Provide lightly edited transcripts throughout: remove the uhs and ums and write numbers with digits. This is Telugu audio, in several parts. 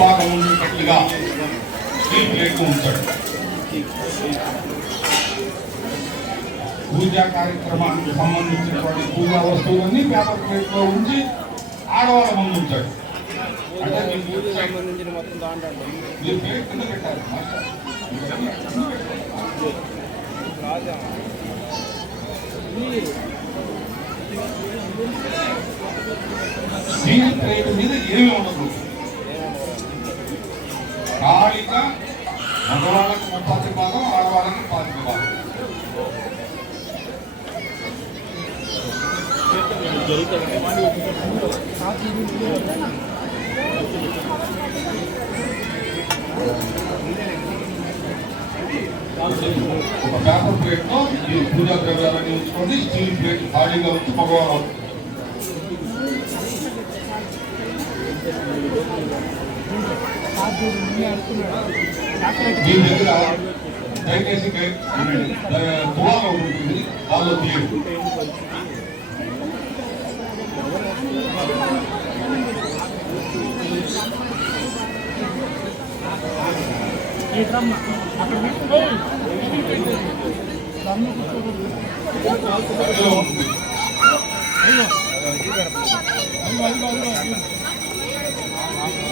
భాగం ఉండేటట్లుగా స్టీల్ ప్లేట్ ఉంచాడు. పూజా కార్యక్రమానికి సంబంధించినటువంటి పూజా వస్తువులన్నీ పేపర్ ప్లేట్ లో ఉంచి ఆడవాళ్ళ ముందు ఉంచాడు. అంటే మీరు ప్లేట్ కింద పెట్టారు. స్టీల్ ప్లేట్ మీద ఏమి ఉండదు. ఖాళీగా మగవాళ్ళకి 30 భాగం, ఆడవాళ్ళకి 10 భాగం. ఒక పేపర్ ప్లేట్ లో ఈ పూజా ద్రవ్యాలన్నీ ఉంచుకోండి. స్టీల్ ప్లేట్ ఖాళీగా ఉంచి మగవాళ్ళు మీ దగ్గర దయచేసి తువాలో ఉంటుంది, దానిలో తీయదు.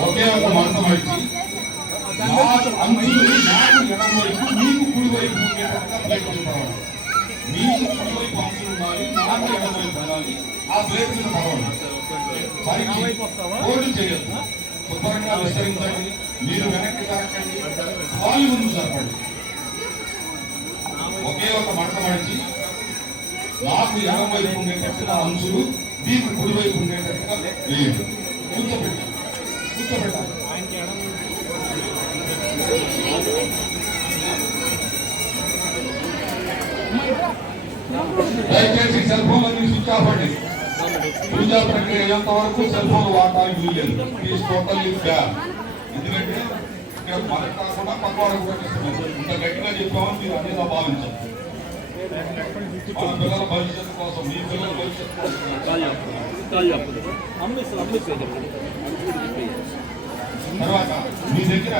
ఒకే ఒక మంత్రం అడిచి అంచులు నాకు ఎడం వైపు మీకు కుడి వైపు ఉండేటట్టుగా ప్లేట్ ఉంటారు. మీకు కుడి వైపు అంచులు ఉండాలి, నాకు ఎడం వైపు ఉండాలి. ఆ ప్లేట్ మీద పడవండి. కోడి చేయొద్దు. శుభ్రంగా విస్తరించండి. మీరు వెనక్కి జరగండి, కాలు ముందు జరపండి. ఒకే ఒక మంత్రం అడిచి నాకు ఎడం వైపు ఉండేటట్టుగా అంచులు, మీకు కుడి వైపు ఉండేటట్టుగా వేయండి. కూర్చోబెట్టాలి. దయచేసి సెల్ ఫోన్ అన్ని స్విచ్ ఆఫ్ అండి. పూజా ప్రక్రియ అయ్యేంత వరకు సెల్ ఫోన్ వాడటానికి వీల్లేదు. Please totally ban. ఎందుకంటే మనకు కాకుండా పక్క వాళ్ళకు పట్టిస్తున్నాం. ఇంత గట్టిగా చెప్పామని మీరు అన్నిగా భావించారు. మన పిల్లల భవిష్యత్తు కోసం, మీ పిల్లల భవిష్యత్తు తర్వాత మీ దగ్గర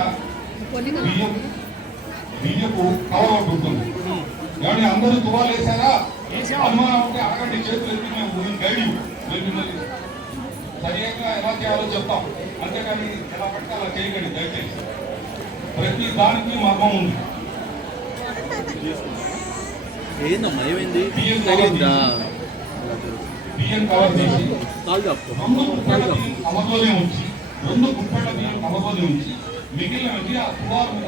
బియ్యపు కవర్ ఒకటి ఉంటుంది. కానీ అందరూ తువాలు వేసారా? అనుమానం ఉంటే అడగండి, చేతులు ఎత్తి మేము గైడ్ మిమ్మల్ని సరిగ్గా ఎలా చేయాలో చెప్తాం. అంతేకాని ఎలా పడితే అలా చేయకండి దయచేసి. ప్రతి దానికి మర్మం ఉంది. బియ్యం కవర్ చేసి 2 గుప్పెళ్ళ బియ్యం కవర్లోనే ఉంచి, 2 గుప్పెళ్ళ బియ్యం కవర్లోనే ఉంచి మిగిలిన ఆ తువాలు మీద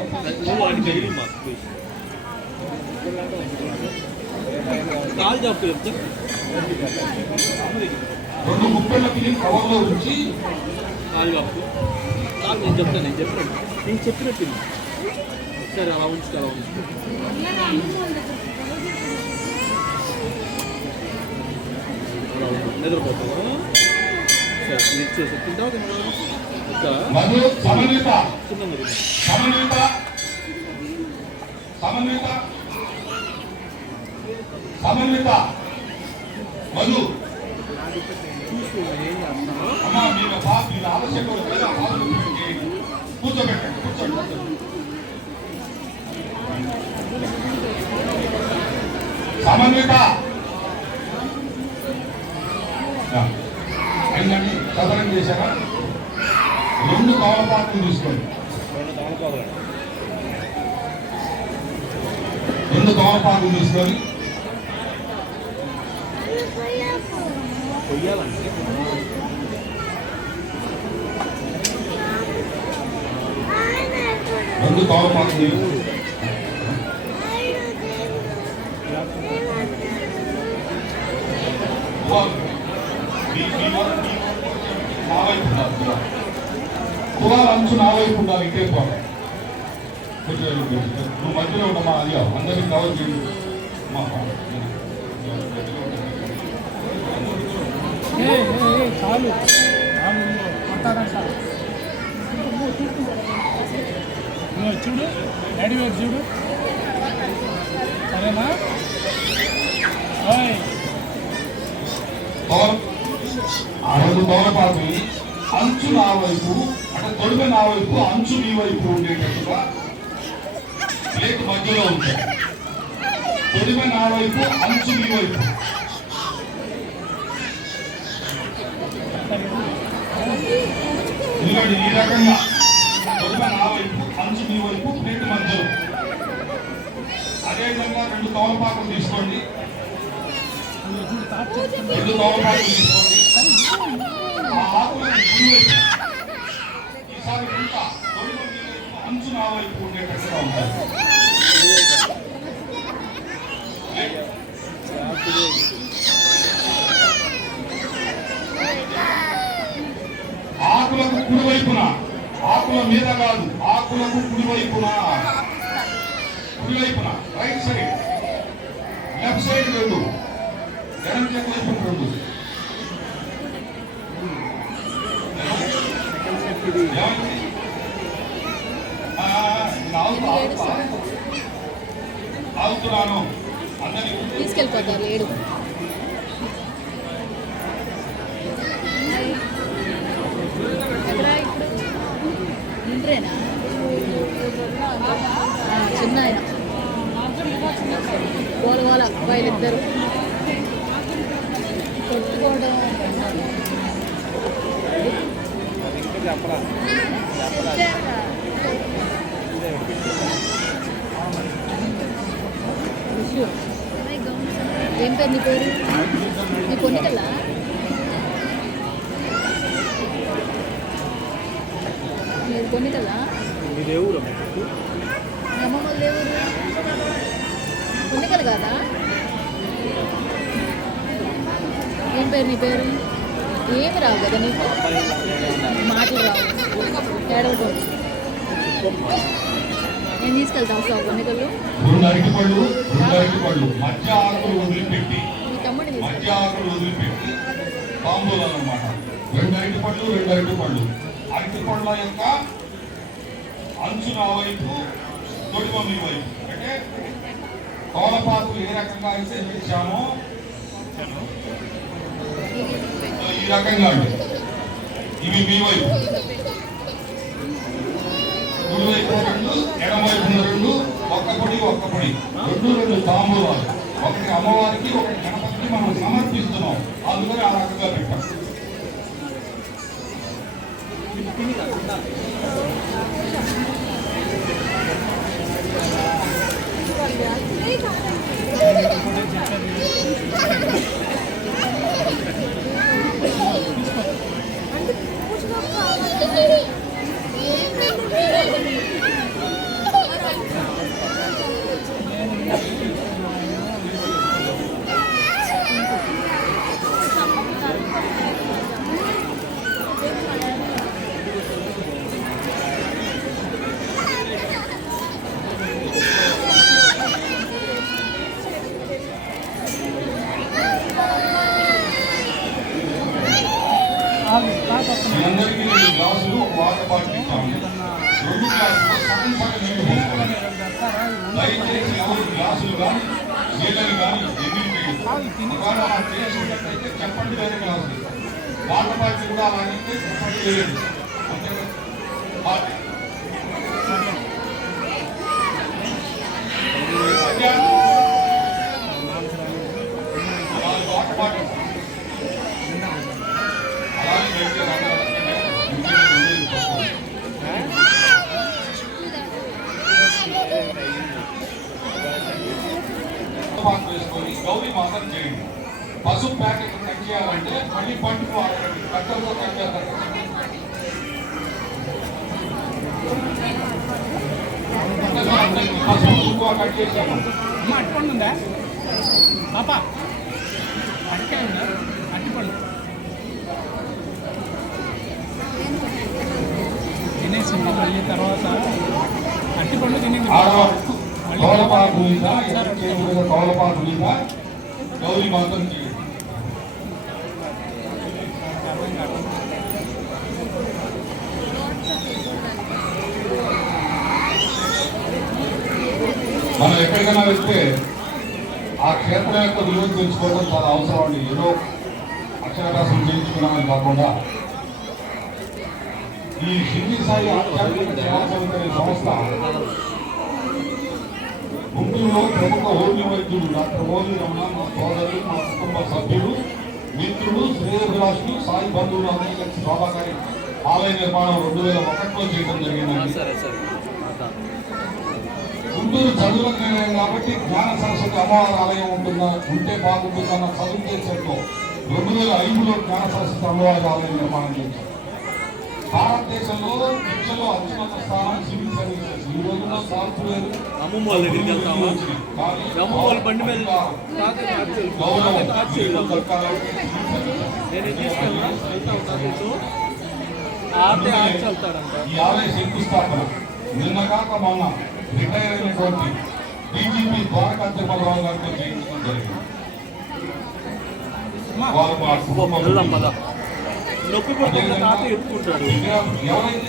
2 గుప్పెళ్ళ బియ్యం కవర్లో ఉంచి నేను చెప్పినట్టు సరే అలా ఉంచుతా. నిద్రపోతావా? సరే మీరు చేసి తింటావు సమన్విత మధు అమ్మా మీరు ఆవశ్యకం కూర్చోబెట్టండి. కూర్చోండి. సమన్విత అయిందండి. సదరం చేశారా? 2 తమలపాకులు తీసుకోండి. 2 తమలపాకులు తీసుకొని కొయ్యాలంటే 2 తమలపాకులు తువాల అంచు నా వైపు ఉండాలి. ఇంకే పోవాలి. నువ్వు మధ్యలో ఉండమా? అయ్యా అందరినీ కవర్ చేయండి. చూడు డాడీ వైపు చూడు. సరేనా? 2 తమలపాకులు అంచు నా వైపు అంటే తొడిమె నా వైపు అంచు మీ వైపు ఉండేటట్టుగా ప్లేట్ మధ్యలో ఉంటాయి. తొడిమె నా వైపు అంచు మీ వైపు. ఎందుకంటే ఈ రకంగా తొడిమె నా వైపు అంచు మీ వైపు ప్లేట్ మధ్యలో. అదేవిధంగా 2 తమలపాకులు తీసుకోండి. 2 తమలపాకులు తీసుకోండి. ఆ ఆకులను కుడివైపు ఈసారి ఇంకా తొడిమ మీ వైపు అంచు నా వైపు ఉండేటట్టుగా ఉంటాయి. ఆకులకు కుడివైపున, ఆకుల మీద కాదు, ఆకులకు కుడివైపున, కుడివైపున రైట్ సైడ్, లెఫ్ట్ సైడ్ 2, ఎడమ చేతి వైపు 2. ఆగుతున్నాను అందరినీ తీసుకెళ్ళిపోతారు ఏడు. ఎక్కడ ఇప్పుడు ఇంట్రేనా చిన్న ఆయన వాళ్ళ వాళ్ళిద్దరు కొట్టుకోవడం. చెప్పరా ఏం పేరు నీ పేరు? నీ కొన్నికల్లా మీరు కొన్నికల్లా మీదేవురు మీ అమ్మమ్మ దేవుడు కొన్నికలు కాదా? ఏం పేరు నీ పేరు? ఏమి రావు కదా నీకు, మాటలు రావు, ఏడవటం. నేను తీసుకెళ్తాను అసలు కొన్నికలు. 2 అరటిపళ్ళు మధ్య ఆకులు వదిలిపెట్టి, మీ తమ్ముడిని మధ్య ఆకులు వదిలిపెట్టి తాంబూలాలు అన్నమాట. 2 అరటిపళ్ళు అరటిపళ్ళ యొక్క అంచు నా వైపు, తొడిమ మీ వైపు. అంటే తోలపాకు ఏ రకంగా అయితే చేశామో ఈ రకంగా అండి. ఇవి మీ వైపు, కుడి వైపు 2, ఎడమ వైపు 2, ఒక్క పొడి 2 తాంబూలాలు. ఒకటి అమ్మవారికి, ఒకటి గణపతికి మనం సమర్పిస్తున్నాం. అందుకని ఆ రకంగా పెట్టాం. అందరికీ 2 గ్లాసులు వాటర్ బాటిల్ ఇస్తాము. 2 గ్లాసులు సగం నీళ్లు పోసుకోవాలి. దయచేసి ఎవరు గ్లాసులు కానీ నీళ్ళని కానీ ఎన్ని ఒకవేళ అలా చేసినట్లయితే చెప్పండి వేరే గ్లాసులు. వాటర్ బాటిల్ కూడా అలాగైతే చెప్పండి వేయండి. అంతే వాటర్ బాటిల్ వేసుకొని గౌరీ మాసం చేయండి. పసుపు ప్యాకెట్ కట్ చేయాలంటే మళ్ళీ పంటకు వాడండి. కట్టలతో కట్ చేస్తారు. పసుపు కట్ చేసాము. అట్టుపండు ఉందా పాప? అట్టికాయ ఉందా? అట్టిపండు తినేసి మళ్ళీ తర్వాత అట్టిపండు తినేది. తోలపాకు మీద తోలపాకు మీద గౌరీ మాసం చేయండి. మనం ఎక్కడికైనా వెళ్తే ఆ క్షేత్రం యొక్క విలువ తెలుసుకోవడం చాలా అవసరం అండి. ఏదో అక్షరాభ్యాసం చేయించుకున్నామని కాకుండా ఈ షిరిడి సాయి ఆధ్యాత్మిక సేవా సమితి అనే సంస్థ గుంటూరులో ప్రముఖ హోమియో వైద్యుడు డాక్టర్ ఓలి రమణ, మా సోదరులు, మా కుటుంబ సభ్యులు, మిత్రులు, శ్రేయోభిలాషులు, సాయి బంధువులు అందరూ కలిసి బాబాగారి ఆలయ నిర్మాణం 2001లో చేయడం జరిగిందండి. సరే సరే గుంటూరు చదువుల నిలయం కాబట్టి జ్ఞాన సరస్వతి అమ్మవారి ఆలయం ఉంటే బాగుంటుందన్న సదుద్దేశంతో 2005లో జ్ఞాన సరస్వతి అమ్మవారి ఆలయం నిర్మాణం చేశారు. భారతదేశంలో శిక్షలో అత్యున్నత స్థానం సివిల్ సర్వీసెస్. ఈ రోజుల్లో సాఫ్ట్వేర్ అమ్మమ్మ వాళ్ళ దగ్గరికి వెళ్తామా? అమ్మమ్మ వాళ్ళ బండి మీద నేను తీసుకెళ్ళా వెళ్తాను. ఈ ఆలయ శంకుస్థాపన నిన్న కాక మొన్న రిటైర్ అయినటువంటి డీజీపీ ద్వారకా తిరుమలరావు గారితో చేయించడం జరిగింది. వారు మా కుటుంబం నొప్పి పడుతుంది తాత ఎత్తుకుంటాడు. ఎవరైతే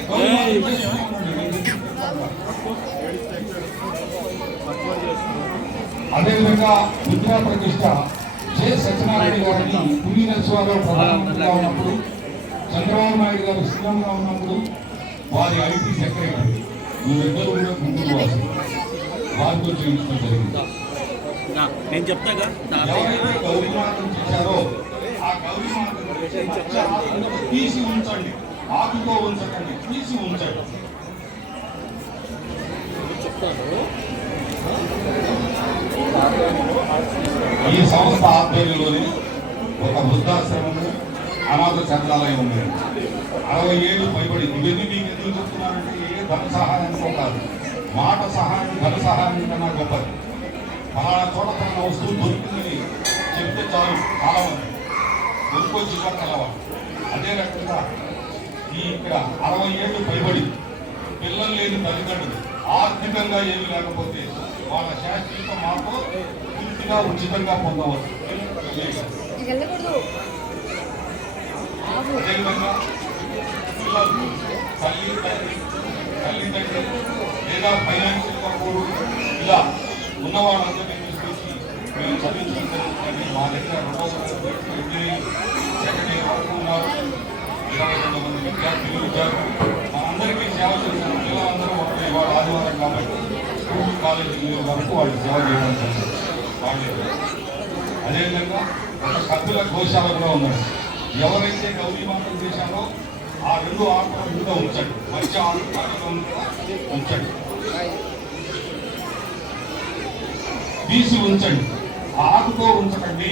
అదేవిధంగా విద్యా ప్రతిష్ట జె సత్యనారాయణ గారిని పులి నరసింహారావు ప్రధానమంత్రిగా ఉన్నప్పుడు, చంద్రబాబు నాయుడు గారు సీఎంగా ఉన్నప్పుడు వారి ఐటీ సెక్రటరీ వీరిద్దరూ కూడా గుంటూరు వాసులు. వారితో చేయించడం జరిగింది. నేను చెప్తాగా ఎవరైతే గౌరీమాతను చేశారో ఆ గౌరీమాతను తీసి ఉంచండి, ఆకుతో ఉంచకండి, తీసి ఉంచండి. చెప్తాను. ఈ సంస్థ ఆధ్వర్యంలోనే ఒక వృద్ధాశ్రమము, అనాథ చంద్రాలయం ఉంది. 60 ఏళ్ళు పైబడింది. ఇవన్నీ మీకు ఎందుకు చెప్తున్నానంటే ఏ ధన సహాయానికో కాదు, మాట సహాయం ధన సహాయం కన్నా గొప్పది. ఫలానా చోట తన వస్తువు దొరికిందని చెప్తే చాలు, చాలా మంది దొరికొచ్చి కలవాలి. అదే రకంగా ఈ ఇక్కడ 60 ఏళ్ళు పైబడి పిల్లలు లేని తల్లిదండ్రులు ఆర్థికంగా ఏమి లేకపోతే వాళ్ళ శాస్త్రీయ మాకు పూర్తిగా ఉచితంగా పొందవచ్చు. అదేవిధంగా పిల్లలు తల్లి తండ్రి లేదా ఫైనాన్షియల్ సపోర్ట్ ఇలా ఉన్న వాళ్ళందరినీ తీసుకొచ్చి మేము చదివించడానికి మా దగ్గర 2వ వరకు ఉన్నారు. 22 మంది విద్యార్థులు మనందరికీ సేవ చేసిన పిల్లలందరూ ఇవాళ ఆదివారం కాబట్టి స్కూల్ కాలేజీ వరకు వాళ్ళు సేవ చేయడం వాళ్ళు. అదేవిధంగా ఒక సభ్యుల గోశాల కూడా ఉన్నారు. ఎవరైతే గౌరీమాతం చేశారో ఆ 2 ఆకుల మీద ఉంచండి, మధ్య ఆకుల ఉంచండి, తీసి ఉంచండి, ఆకుతో ఉంచకండి.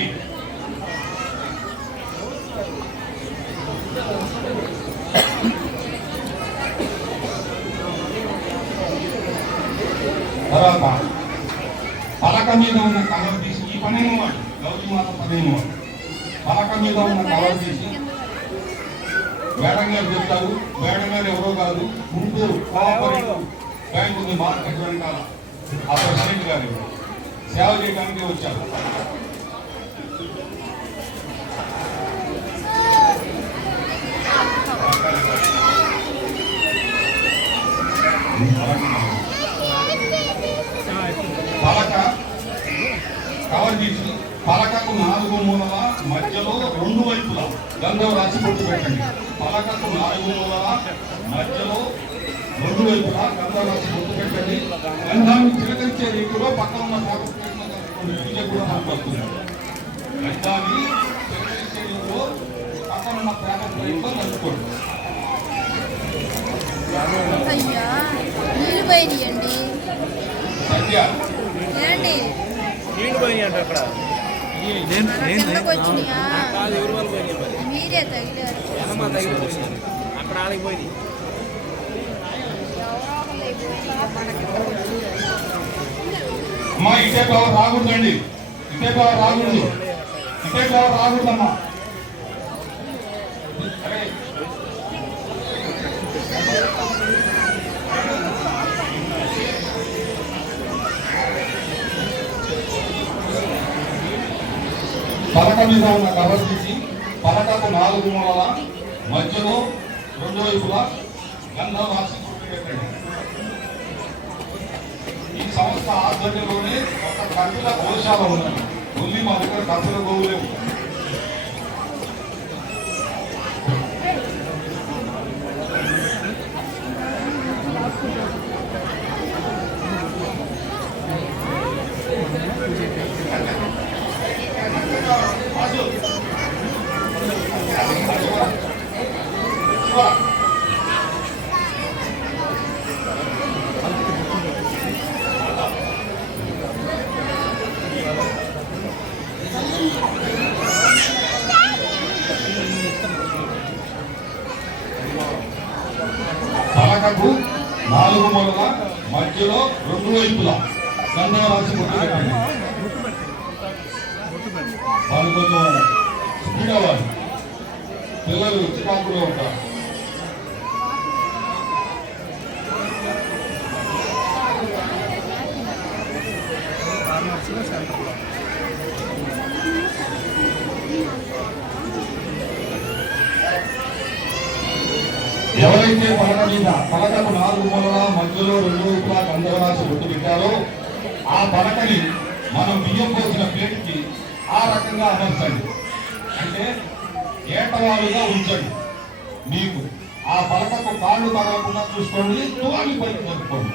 తర్వాత పలక మీద ఉన్న కవర్ తీసి, ఈ పనేమో వాడు గౌరీమాత పనేమో వాడు, పలక మీద ఉన్న కవర్ తీసి మేడం గారు చెప్తారు. మేడం గారు ఎవరో కాదు, గుంటూరు కోఆపరేటివ్ బ్యాంక్ ఉంది మార్కెట్ వెనకాల, ఆ ప్రెసిడెంట్ గారు సేవ చేయడానికి వచ్చారు. పలక కవర్ తీసి పలకకు 4 మూలల మధ్యలో 2 వైపులా గంధం రాసి పొట్టు పెట్టండి. పలకకు 4 మూలల మధ్యలో 2 వైపులా గంధం రాసి పొట్టు పెట్టండి. గంధాన్ని చిలకరించే రీతిలో పక్కన ఉన్న పూజ కూడా మనకు వస్తుంది. గంధాన్ని చిలకరించే రీతిలో పక్కన ఉన్న ప్రేమలో నడుచుకోండి. అయ్యా నీళ్ళు పోయినాయండి సత్య నీళ్ళు పోయినాయి అంటే అక్కడ కిందకు వచ్చినాయా కాదు, ఎవరు వాళ్ళు పోయినాయి మరి మీరే తగిలారు ఎనమా తగిలి పోయినాయి అక్కడ ఆడికి పోయినాయి. అమ్మా ఇటే కవర్ రాకూడదండి, ఇటే కవర్ రాకూడదు, ఇటే కవర్ రాకూడదమ్మా. పలక మీద ఉన్న కవర్ తీసి పలకకు 4 మూలల మధ్యలో 2 వైపులా గంధం రాసి చుట్టూ పెట్టండి. ఈ సంస్థ ఆధ్వర్యంలోనే ఒక కపిల గోశాల ఉన్నది. ఓన్లీ మా దగ్గర కపిల గోవులే ఉంటాయి. పలకకు 4 మూలల మధ్యలో 2 వైపులా గంధం రాసి బొట్టు పెట్టండి. వాళ్ళు కొంచెం స్పీడ్ అవ్వాలి, పిల్లలు చికాకులో ఉంటారు. ఎవరైతే పలక మీద పలకకు 4 మూలల మధ్యలో 2 వైపులా గంధం రాసి బొట్టు పెట్టారో ఆ పలకని మనం బియ్యం పోసిన ప్లేట్కి ఆ రకంగా అమర్చండి. అంటే ఏటవాలుగా ఉంచండి. మీకు ఆ పలకకు కాళ్ళు తగలకుండా చూసుకోండి, తువాలి పైకి జరుపుకోండి.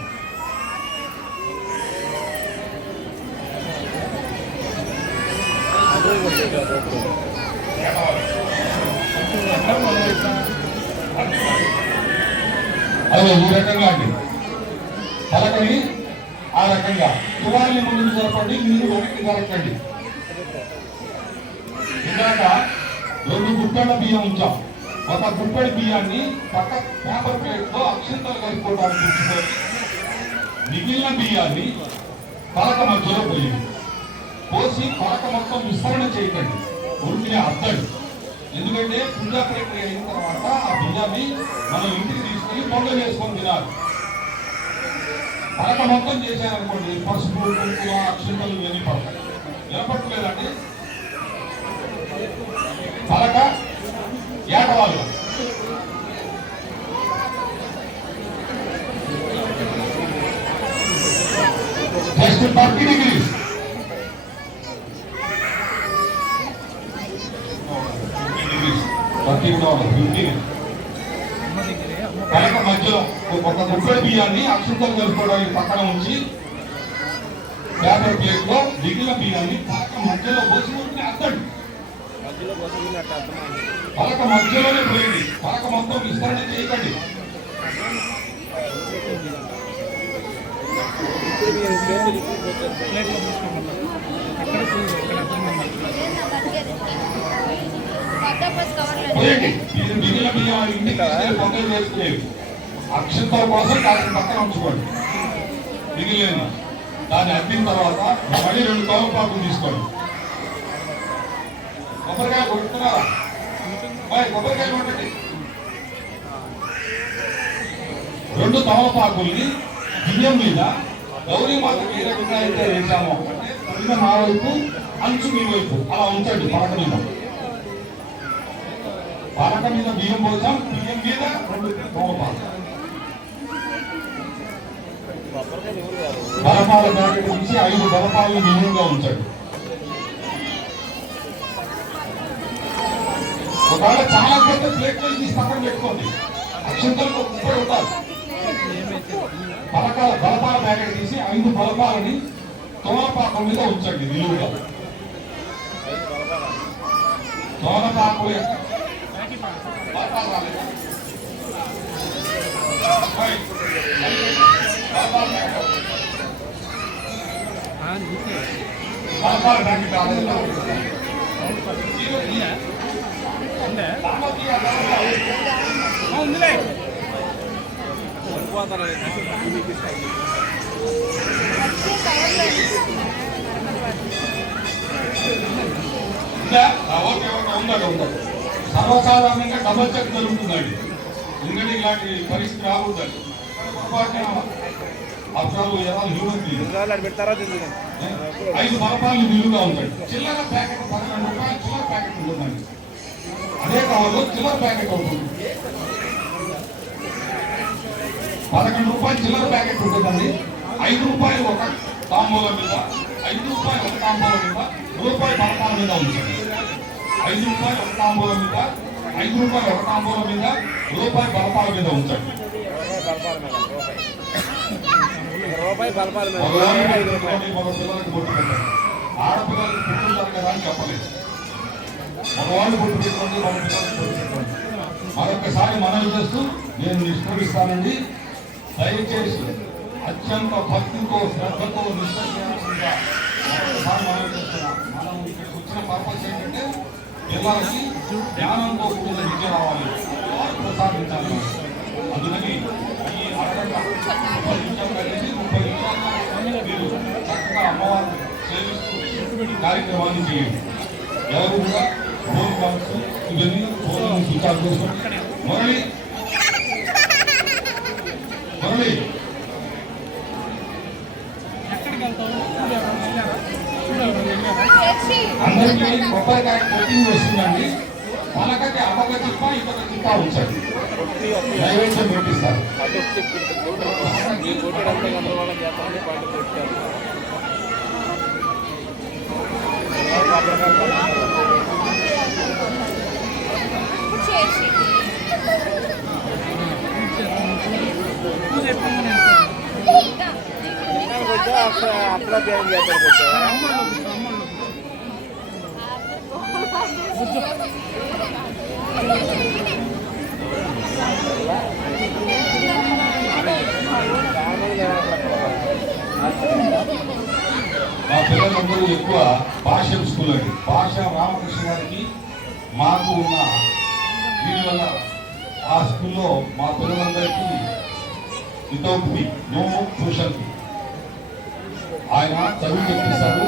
అదే ఈ రకంగా అండి, పలకని ఆ రకంగా తువాలిని ముందుకు జరపండి, మీరు వెనక్కి జరపండి. ఇందాక 2 గుప్పెళ్ళ బియ్యం ఉంచాం. ఒక గుప్పెడి బియ్యాన్ని పక్క పేపర్ ప్లేట్ లో అక్షంతలు కలుపుకోవడానికి ఉంచుకొని మిగిలిన బియ్యాన్ని పలక మధ్యలో పోసి పలక మొత్తం విస్తరణ చేయకండి, ఉరికినే అద్దండి. ఎందుకంటే పూజా ప్రక్రియ అయిన తర్వాత ఆ బియ్యాన్ని మనం ఇంటికి తీసుకొని పొంగ చేసుకొని తినాలి. పలక మొత్తం చేశారనుకోండి, పసుపు కుంకుమ అక్షంతలు ఇవన్నీ పడతాయి. వినపట్టలేదండి? పలక ఏటవాళ్ళు జస్ట్ 30 degrees. పలక మధ్యలో ఒక గుప్పెడి బియ్యాన్ని అక్షంతలు కలుపుకోవడానికి పక్కన ఉంచి పేపర్ ప్లేట్ లో మిగిలిన బియ్యాన్ని పలక మధ్యలో పోసి అద్దండి. పలక మధ్యలోనే పోయింది, పలక మొత్తం విస్తరణ చేయకండి. పోయండి. ఇది మిగిలిన బియ్యం ఇంటికి పొంగల్ చేసుకునేవి. అక్షంతల కోసం కాస్త పక్కన ఉంచుకోండి. మిగిలిన దాన్ని అద్దిన తర్వాత మళ్ళీ 2 తమలపాకులు తీసుకోండి. కొబ్బరికాయ కొట్టుకున్నారా? కొబ్బరికాయ కొట్టండి. 2 తమలపాకుల్ని బియ్యం మీద గౌరీ మాతకి ఏ రకంగా అయితే వేసామో, అంటే పొడిన నా వైపు అంచు మీ వైపు అలా ఉంచండి. పలక మీద బియ్యం పోసాం, బియ్యం మీద 2 తమలపాకులు. బలపాల ప్యాకెట్ తీసి 5 బలపాలను నిలువుగా ఉంచండి. ఒకవేళ చాలా పెద్ద ప్లేట్లో తీసి పక్కన పెట్టుకోండి. అక్షంతలకు ముప్పై ఉంటారు. బలపాల ప్యాకెట్ తీసి 5 బలపాలని తోలపాకం మీద ఉంచండి నిలువుగా. తోలపాకులు బలపాల ప్యాకెట్ ఉందిలే. సర్వసాధారణంగా డబల్ చెక్ జరుగుతుందండి. ఎందుకంటే ఇలాంటి పరిస్థితి రాకూడదండి. అక్షరాలు ఎలా హ్యూమన్ 5 బలపాలు నిలువుగా ఉంటాయి. చిల్లర ప్యాకెట్ 12 రూపాయలు చిల్లర ప్యాకెట్ ఉంటుందండి. అదే కావాలి చిల్లర ప్యాకెట్ అవుతుంది. 11 రూపాయలు చిల్లర ప్యాకెట్ ఉంటుందండి. 5 రూపాయలు ఒక తాంబూలం మీద, 5 రూపాయలు ఒక తాంబూలం మీద, రూపాయి బలపాల మీద ఉంచండి. 5 రూపాయలు ఒక తాంబూలం మీద, 5 రూపాయలు ఒక తాంబూలం మీద, రూపాయి బలపాల మీద ఉంచండి. పిల్లలకి బొట్టు పెట్టండి. ఆడపిల్లలకి పుట్టుంటారు కదా అని చెప్పలేదు. మగవాళ్ళు బొట్టు పెట్టుకోండి, మన పిల్లలకి బొట్టు పెట్టుకోండి. మరొకసారి మనవి చేస్తూ నేను నిష్కరిస్తానండి. దయచేసి అత్యంత భక్తితో శ్రద్ధతో నిష్కరించాల్సిందిగా ఒకసారి మనవి చేస్తున్నాం. మనం ఇక్కడికి వచ్చిన పర్పస్ ఏంటంటే పిల్లలకి జ్ఞానంతో కూడిన విద్య రావాలి, ప్రసాదించాలి. అందుకని కార్యక్రమాన్ని చేయండి. ఎవరు కూడా ఫోన్ కాల్స్ ఇవన్నీ ఫోన్ స్విచ్ ఆఫ్ చేసుకోండి. మురళి ఎక్కడికి వెళ్తావు? వెళ్ళారా? అందరికీ కొబ్బరికాయ కటింగ్ వస్తుందండి. పలకకి అదొక చిప్ప ఇంకొక చిప్ప ఉంచండి. నైవేద్యం పెట్టిస్తారు. మీరు కొట్టడంతా గందరగోళం చేస్తామని పాటు పెట్టారు. పూజ ఎప్పుడు అక్కడ బ్యాన్ చేస్తారు. మా పిల్లలందరూ ఎక్కువ భాష్యం స్కూల్ అండి. భాష రామకృష్ణ గారికి మాకు ఉన్న దీని వల్ల ఆ స్కూల్లో మా పిల్లలందరికీ without fee, no tuition fee. ఆయన చదువు చెప్పిస్తారు.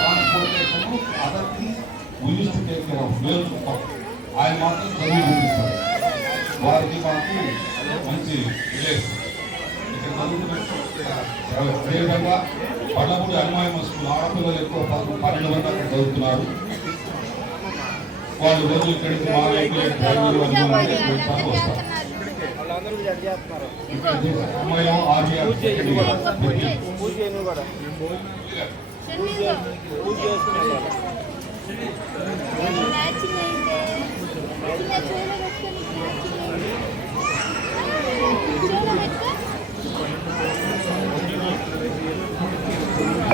Transportation other things we use to take care of. ఆయన మాత్రం చదువు చూపిస్తారు. వారికి మాకు మంచి రిలేషన్. ఇక్కడ చదువుతున్న అదేవిధంగా పళ్ళపూడి అన్మాయమ స్కూల్ ఆడపిల్లలు ఎక్కువ 12 మంది అక్కడ చదువుతున్నారు. వాళ్ళు రోజు ఇక్కడికి మా వస్తారు. అమ్మాయి ఆర్ఆర్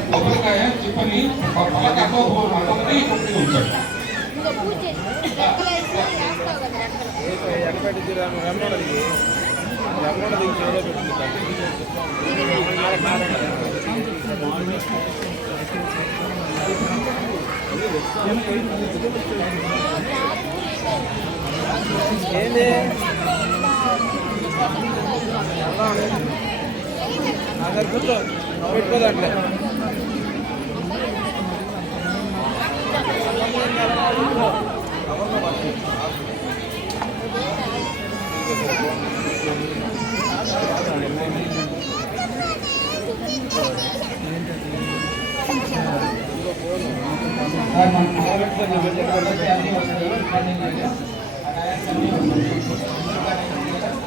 కొబ్బరికాయ చిప్పని పలకతో ఉంచండి. ఏంది అందరు కూర్చో పెట్టుకోదంటే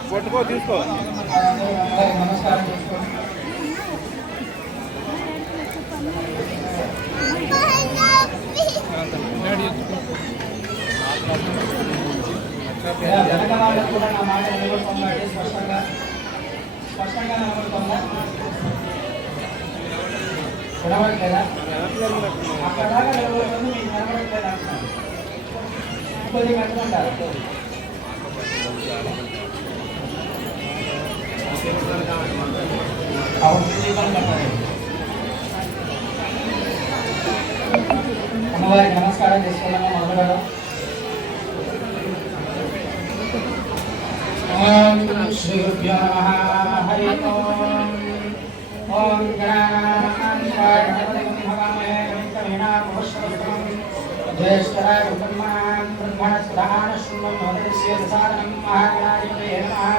కొట్టుకో తీసుకో. నమస్కారం చేసుకోండి. వెనక వాళ్ళకు కూడా నా మాట నిలబడుతుందా? స్పష్టంగా నిలబడుతుందా? నిలబడట్లేదా? అక్కడ దాకా నిలబడుతుంది, మీకు నిలబడట్లేదు అంటున్నాను. ఇంకొద్ది కట్టుకుంటారు. అమ్మవారికి నమస్కారం చేసుకున్నాము. మొదలుగా ఓం శ్రీ గురుభ్యో నమః. హరి ఓం. ఓం గణానాథాయ గణపతిం భవామహే కవిం కవీనాముపశ్రవస్తమం జ్యేష్ఠరాజ బ్రహ్మణస్పదాన శృణ్వం నోదస్య సాధనం మహాగణాధిపతయే నమః.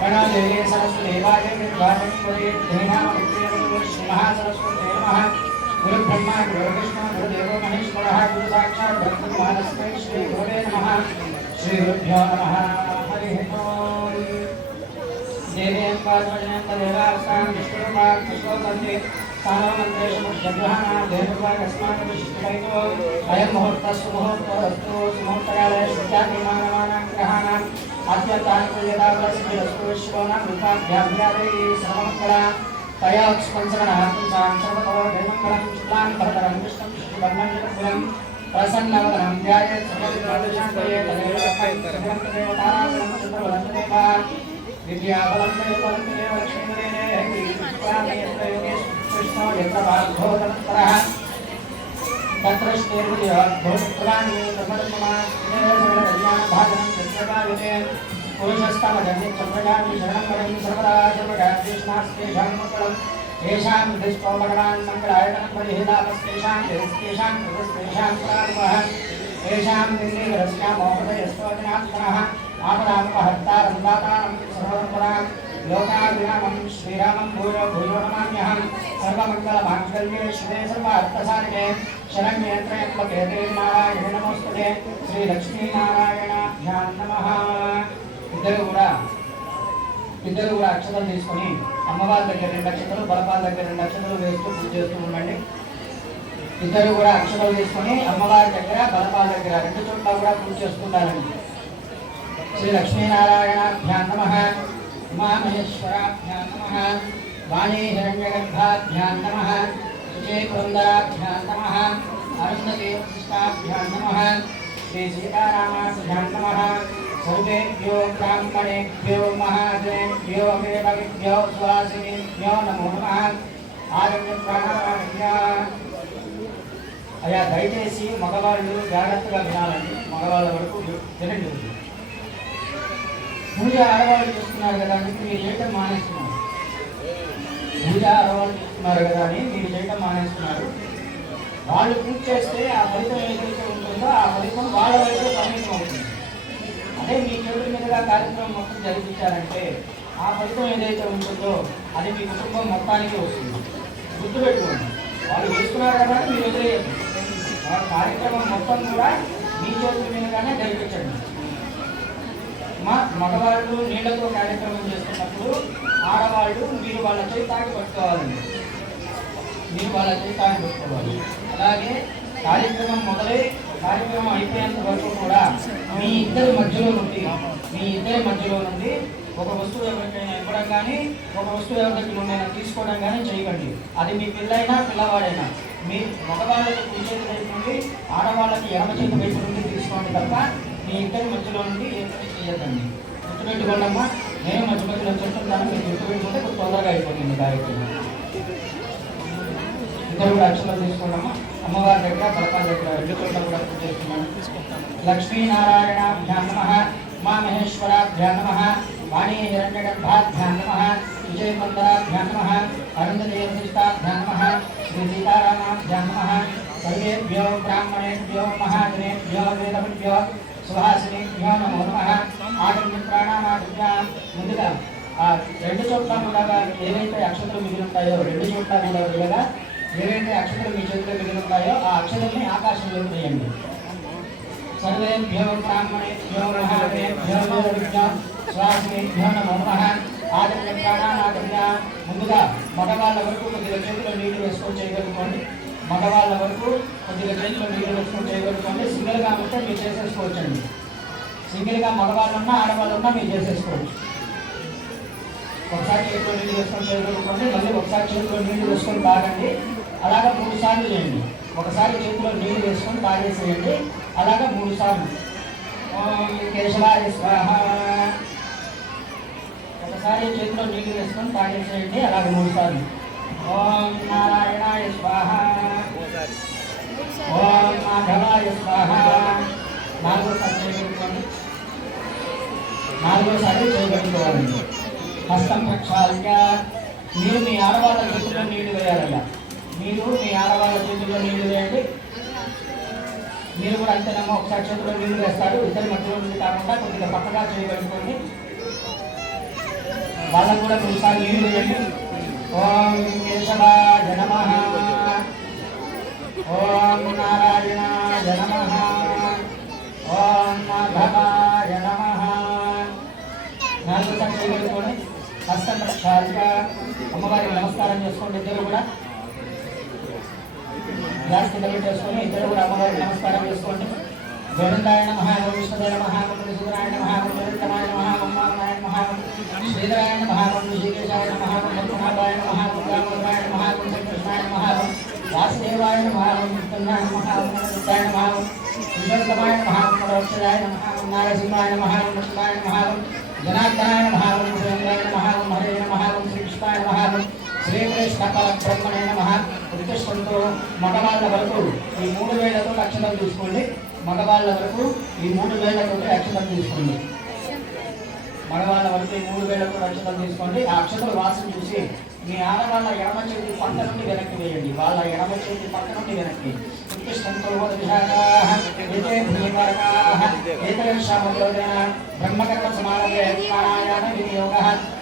గణాదేవే సరస్వదేవాయ విద్వాజం వదే ధీనామృత్యేవ శ్రీ మహాసరస్వతే నమః. గురు బ్రహ్మ గురు విష్ణు గురుదేవో మహేశ్వరః గురు సాక్షాత్ బ్రహ్మస్మై శ్రీ గురువే నమః. శ్రీ గురుభ్యో నమః. హరి ఓం. దేవేం పార్వజనం తదేవాస్తాం విష్ణురూపాం విశ్వోపంతే స్థానమంత్రేషు ముఖ్యగ్రహాణా దేవపాకస్మాన్ విశిష్టైతో అయం ముహూర్తస్సు ముహూర్తోరస్తు సుముహూర్తకాలే శుద్ధ్యాతిమానమానాం గ్రహాణాం అత్యంతానుకూల్యతావరసిద్ధిరస్తు విశ్వోనాం రూపాభ్యాభ్యాదే సర్వమంగళా తయా స్పంసగణాత్మసాం సర్వతో దేమంగళం శుక్లాం భరతరం విష్ణుం శుభవర్ణం చతుర్భుజం ప్రసన్నవదనం ధ్యాయేత్ సర్వవిఘ్నోపశాంతయే తదేవ దేవతారాధనం చంద్రవదనదేవ విద్యాబలం దేవలందేవ లక్ష్మీదేవి విశ్వామయత్ర యోగేశ్ కృష్ణో యత్ర భాగవతః తత్ర శ్రీర్విద్యోద్భూత్రాణి తమర్మమాజ్ఞానభాగం చంద్రకావితే పురుషస్తమజన్య చంద్రగామి శరణం వరం సర్వదా సర్వగాదేశనాస్తే ధర్మఫలం येषां दृष्टो भगवान् मङ्गलायतनं परिहितापस्तेषां यस्तेषां कृतस्तेषां प्राणवः येषां दिल्लीवरस्यामो हृदयस्तोजनात्मनः आपदापहर्तारं दातारं सर्वसम्पदां लोकाभिरामं श्रीरामं भूयो भूयो नमाम्यहं सर्वमङ्गलमाङ्गल्ये शिवे सर्वार्थसाधिके शरण्ये त्र्यम्बके देवी नारायणे नमोस्तुते శ్రీలక్ష్మీనారాయణాభ్యాం నమః. ఇద్దరు కూడా అక్షతలు తీసుకొని అమ్మవారి దగ్గర 2 అక్షతలు బలపాల దగ్గర 2 అక్షతలు వేస్తూ పూజ చేస్తూ ఉండండి. ఇద్దరు కూడా అక్షతలు తీసుకొని అమ్మవారి దగ్గర బలపాల దగ్గర 2 చోట్ల కూడా పూజ చేస్తుండాలండి. శ్రీ లక్ష్మీనారాయణాభ్యాం నమః, ఉమామహేశ్వరాభ్యాం నమః, వాణీ హిరణ్యగర్భాభ్యాం నమః, విజయ పురందరాభ్యాం నమః, అరుంధతి వశిష్టాభ్యాం నమః, శ్రీ సీతారామాభ్యాం నమః. सर्वेभ्यो ब्राह्मणेभ्यो महाजनेभ्यो अमेभ्यो सुवासिनेभ्यो नमो नमः. आरण्य प्राणायाम. అయ్యా దయచేసి మగవాళ్ళు జాగ్రత్తగా వినాలండి. మగవాళ్ళ వరకు వినండి. పూజ ఆడవాళ్ళు చేస్తున్నారు కదా అని మీరు చేయటం మానేస్తున్నారు. పూజ ఆడవాళ్ళు చేస్తున్నారు కదా అని మీరు చేయటం మానేస్తున్నారు. వాళ్ళు పూజ చేస్తే ఆ ఫలితం ఏదైతే ఉంటుందో ఆ ఫలితం వాళ్ళ వైపు పరిమితం అవుతుంది. అదే మీ చేతుల మీదుగా కార్యక్రమం మొత్తం జరిపించారంటే ఆ ఫలితం ఏదైతే ఉంటుందో అది మీ కుటుంబం మొత్తానికి వస్తుంది. గుర్తుపెట్టుకోండి. వాళ్ళు చేస్తున్నారు కదా మీరు వదిలేయండి. కార్యక్రమం మొత్తం కూడా మీ చేతుల మీదుగానే జరిపించండి. మగవాళ్ళు నీళ్లతో కార్యక్రమం చేస్తున్నప్పుడు ఆడవాళ్ళు మీరు వాళ్ళ చేయి తాకి పట్టుకోవాలండి. మీరు వాళ్ళ చేయి తాకి పట్టుకోవాలి. అలాగే కార్యక్రమం కార్యక్రమం అయిపోయేంత వరకు కూడా మీ ఇద్దరి మధ్యలో నుండి ఒక వస్తువు ఎవరికైనా ఇవ్వడం కానీ ఒక వస్తువు ఎవరి దగ్గర ఉండైనా తీసుకోవడం కానీ చేయకండి. అది మీ పిల్లైనా పిల్లవాడైనా మీ మగవాళ్ళకి కుడి చేతి వైపు నుండి ఆడవాళ్ళకి ఎడమ చేతి వైపు నుండి తీసుకోండి తప్ప మీ ఇద్దరి మధ్యలో నుండి ఏ పని చేయొద్దండి. గుర్తుపెట్టుకోండమ్మా. నేను మధ్య మధ్యలో చెప్తుంటాను, మీరు గుర్తుపెట్టుకుంటే కొంచెం తొందరగా అయిపోతుంది కార్యక్రమం. ఇద్దరు కూడా అక్షరాలు తీసుకోండమ్మా. అమ్మవారి దగ్గర బలపాల దగ్గర 2 చోట్ల కూడా పూజ చేస్తున్నాను. లక్ష్మీనారాయణాభ్యాం నమః, ఉమామహేశ్వరాభ్యాం నమః, వాణీ హిరణ్యగర్భాభ్యాం నమః, విజయమందరాభ్యాం నమః, అరుంధతి వశిష్టాభ్యాం నమః, శ్రీ సీతారామాభ్యాం నమః. సర్వేభ్యో బ్రాహ్మణేభ్యో మహాజనేభ్యో వేదభ్యో సుహాసినేభ్యో నమో నమః. ఆగమ్య ప్రాణానాభ్యాం. ముందుగా ఆ 2 చోట్ల కూడా ఏవైతే అక్షతలు మిగిలి ఉంటాయో 2 చోట్ల కూడా వెళ్ళగా ఏవైతే అక్షతలు మీ చేతిలో మిగిలి ఉంటాయో ఆ అక్షతల్ని ఆకాశంలో వేయండి. సర్వేభ్యో బ్రాహ్మణేభ్యో మహాజనేభ్యో వేదభ్యో సుహాసినేభ్యో నమో నమః. ఆగమ్య ప్రాణానాభ్యాం. ముందుగా మగవాళ్ళ వరకు కొద్దిగా చేతిలో నీళ్లు వేసుకొని చేయగలుగుకోండి. మగవాళ్ళ వరకు కొద్దిగా చేతిలో నీళ్లు వేసుకొని చేయగలుగుకోండి. సింగిల్గా ఉంటే మీరు చేసేసుకోవచ్చండి. సింగిల్గా మగవాళ్ళు ఉన్నా ఆడవాళ్ళు ఉన్నా మీరు చేసేసుకోవచ్చు. ఒకసారి చేతిలో నీళ్ళు వేసుకొని చేయగలుగుకోండి. మళ్ళీ ఒకసారి చేతిలో నీళ్లు వేసుకొని తాగండి. అలాగా 3 సార్లు చేయండి. ఒకసారి చేతిలో నీళ్లు వేసుకొని తాగేసేయండి. అలాగా 3 సార్లు. ఓం కేశవాయ స్వాహ. ఒకసారి చేతిలో నీళ్లు వేసుకొని తాగేసేయండి. అలాగే 3 సార్లు. ఓం నారాయణాయ స్వాహ. ఓం మాధవాయ స్వాహ. 4సారి చేయగలుగుకోండి. 4సారి చేయగలుగుకోవాలండి. హస్తం ప్రక్షాళ్య. మీరు మీ ఆడవాళ్ళ చేతుల్లో నీళ్లు వేయాలయ్యా. మీరు మీ ఆడవాళ్ళ చేతుల్లో నీళ్లు వేయండి. మీరు కూడా అంతేనమ్మా. ఒకసారి చేతుల్లో నీళ్లు వేస్తారు. ఇద్దరి మధ్యలో నుండి కాకుండా కొద్దిగా పక్కగా చేయగలుగుకోండి. వాళ్ళకు కూడా 3 సార్లు నీళ్లు వేయండి. ఓం కేశవాయ నమః. ఓం నారాయణాయ నమః. ఓం మాధవాయ నమః. 4సారి చేయగలుగుకోండి. హస్తం ప్రక్షాళ్య. అమ్మవారికి నమస్కారం చేసుకోండి. ఇద్దరు కూడా గ్లాస్ కింద పెట్టేసుకొని ఇద్దరు కూడా అమ్మవారికి నమస్కారం చేసుకోండి. గోవిందాయ నమః, ఓం విష్ణుదేవ నమః, ఓం శ్రీధరాయ నమః, ఓం నిరుత్తమాయ నమః, ఓం వామనాయ నమః, ఓం శ్రీధరాయ నమః, ఓం ఋషికేశాయ నమః, ఓం పద్మనాభాయ నమః, ఓం రామోదరాయ నమః, ఓం శ్రీకృష్ణాయ నమః, ఓం వాసుదేవాయ నమః, ఓం కృష్ణాయ నమః, ఓం నరసింహాయ నమః, ఓం విష్ణుత్తమాయ నమః, ఓం పరోక్షరాయ నమః, ఓం నారసింహాయ నమః, ఓం కృష్ణాయ నమః, ఓం జనార్దనాయ నమః, ఓం సురేంద్రాయ నమః, ఓం హరే నమః, ఓం శ్రీకృష్ణాయ నమః, ఓం శ్రీకృష్ణ పరబ్రహ్మణే నమః. ప్రతిష్ఠంతో మగవాళ్ళ వరకు ఈ 3 వేళ్లతో అక్షరం తీసుకోండి. మగవాళ్ళ వరకు ఈ 3 వేళ్లతో అక్షరం తీసుకోండి. మగవాళ్ళ వరకు 3 వేలకు అక్షతలు తీసుకోండి. ఆ అక్షతలు వాసన చూసి మీ ఆడవాళ్ళ ఎడమ చేతి పక్క నుండి వెనక్కి వేయండి. వాళ్ళ ఎడమ చేతి పక్క నుండి వెనక్కి. బ్రహ్మకర్మ సమానమే ప్రాణాయామ వినియోగ.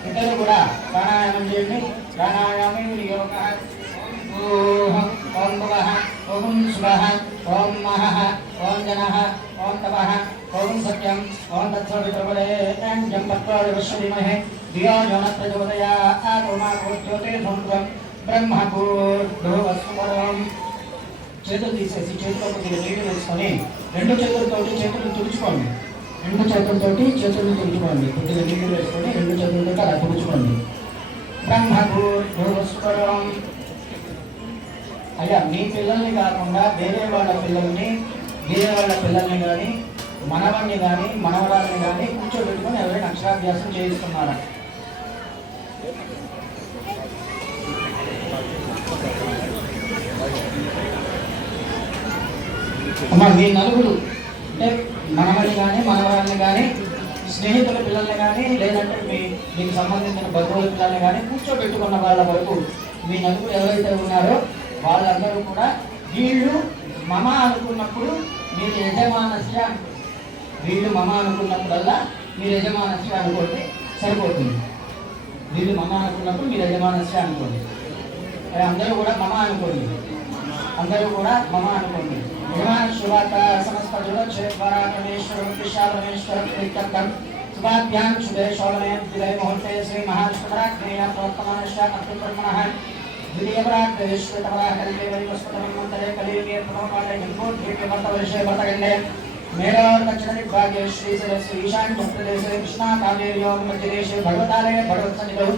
ఇద్దరు కూడా ప్రాణాయామం చేయండి. ప్రాణాయామ వినియోగ. ఓం భవః ఓం శుభః ఓం మహః ఓం జనః ఓం తపః ఓం సత్యం ఓం తత్సవితుర్వరేణ్యం భర్గో విశ్వమహే ధియో యో నః ప్రచోదయాత్. ఓం జ్యోతిర్భువం బ్రహ్మభూర్భువస్సువరం. చేతులు తీసేసి చేతిలో కొద్దిగా నీళ్లు వేసుకొని 2 చేతులతోటి చేతులు తుడుచుకోండి. 2 చేతులతోటి చేతులు తుడుచుకోండి. కొద్దిగా నీళ్లు వేసుకొని 2 చేతులతో అలా తుడుచుకోండి. బ్రహ్మభూర్భువస్సువరం. అయ్యా, మీ పిల్లల్ని కాకుండా వేరే వాళ్ళ పిల్లల్ని కానీ మనవన్ని కానీ మనవరాలని కానీ కూర్చోబెట్టుకొని ఎవరైనా అక్షరాభ్యాసం చేయిస్తున్నారా? అమ్మ, మీ నలుగురు అంటే మనవని కానీ మనవరాలని కానీ స్నేహితుల పిల్లల్ని కానీ లేదంటే మీకు సంబంధించిన బంధువుల పిల్లల్ని కానీ కూర్చోబెట్టుకున్న వాళ్ళ వరకు మీ నలుగురు ఎవరైతే ఉన్నారో వాళ్ళందరూ కూడా వీళ్ళు మమ అనుకున్నప్పుడు మీరు యజమానస్య, వీళ్ళు మమ అనుకున్నప్పుడల్లా మీరు యజమానస్య అనుకోండి, సరిపోతుంది. వీళ్ళు మమ అనుకున్నప్పుడు మీరు యజమానస్య అనుకోండి. అందరూ కూడా మమ అనుకోండి. అందరూ కూడా మమ అనుకోండి. యజమాన శుభాత సమస్త జులక్షేశ్వర ప్రీత్యర్థం శుభాభ్యాం శుభే శోభనే విజయ ముహూర్తే శ్రీ మహావిష్ణురాజ్ఞేయ ప్రోత్తమానుష్ఠ కర్తృబ్రహ్మణః द्वितीयपराग्रविश्वतपराकल्पे वरिवस्पतमन्वन्तरे कलियुगे प्रथमकाले हिंगोद्वीपे वर्तवर्षे वर्तगण्डे मेडोर दक्षिणदिग्भागे श्रीशैलस्य ईशान्यप्रदेशे कृष्णाकावेर्योः मध्यदेशे भगवतालये भगवत्सन्निधौ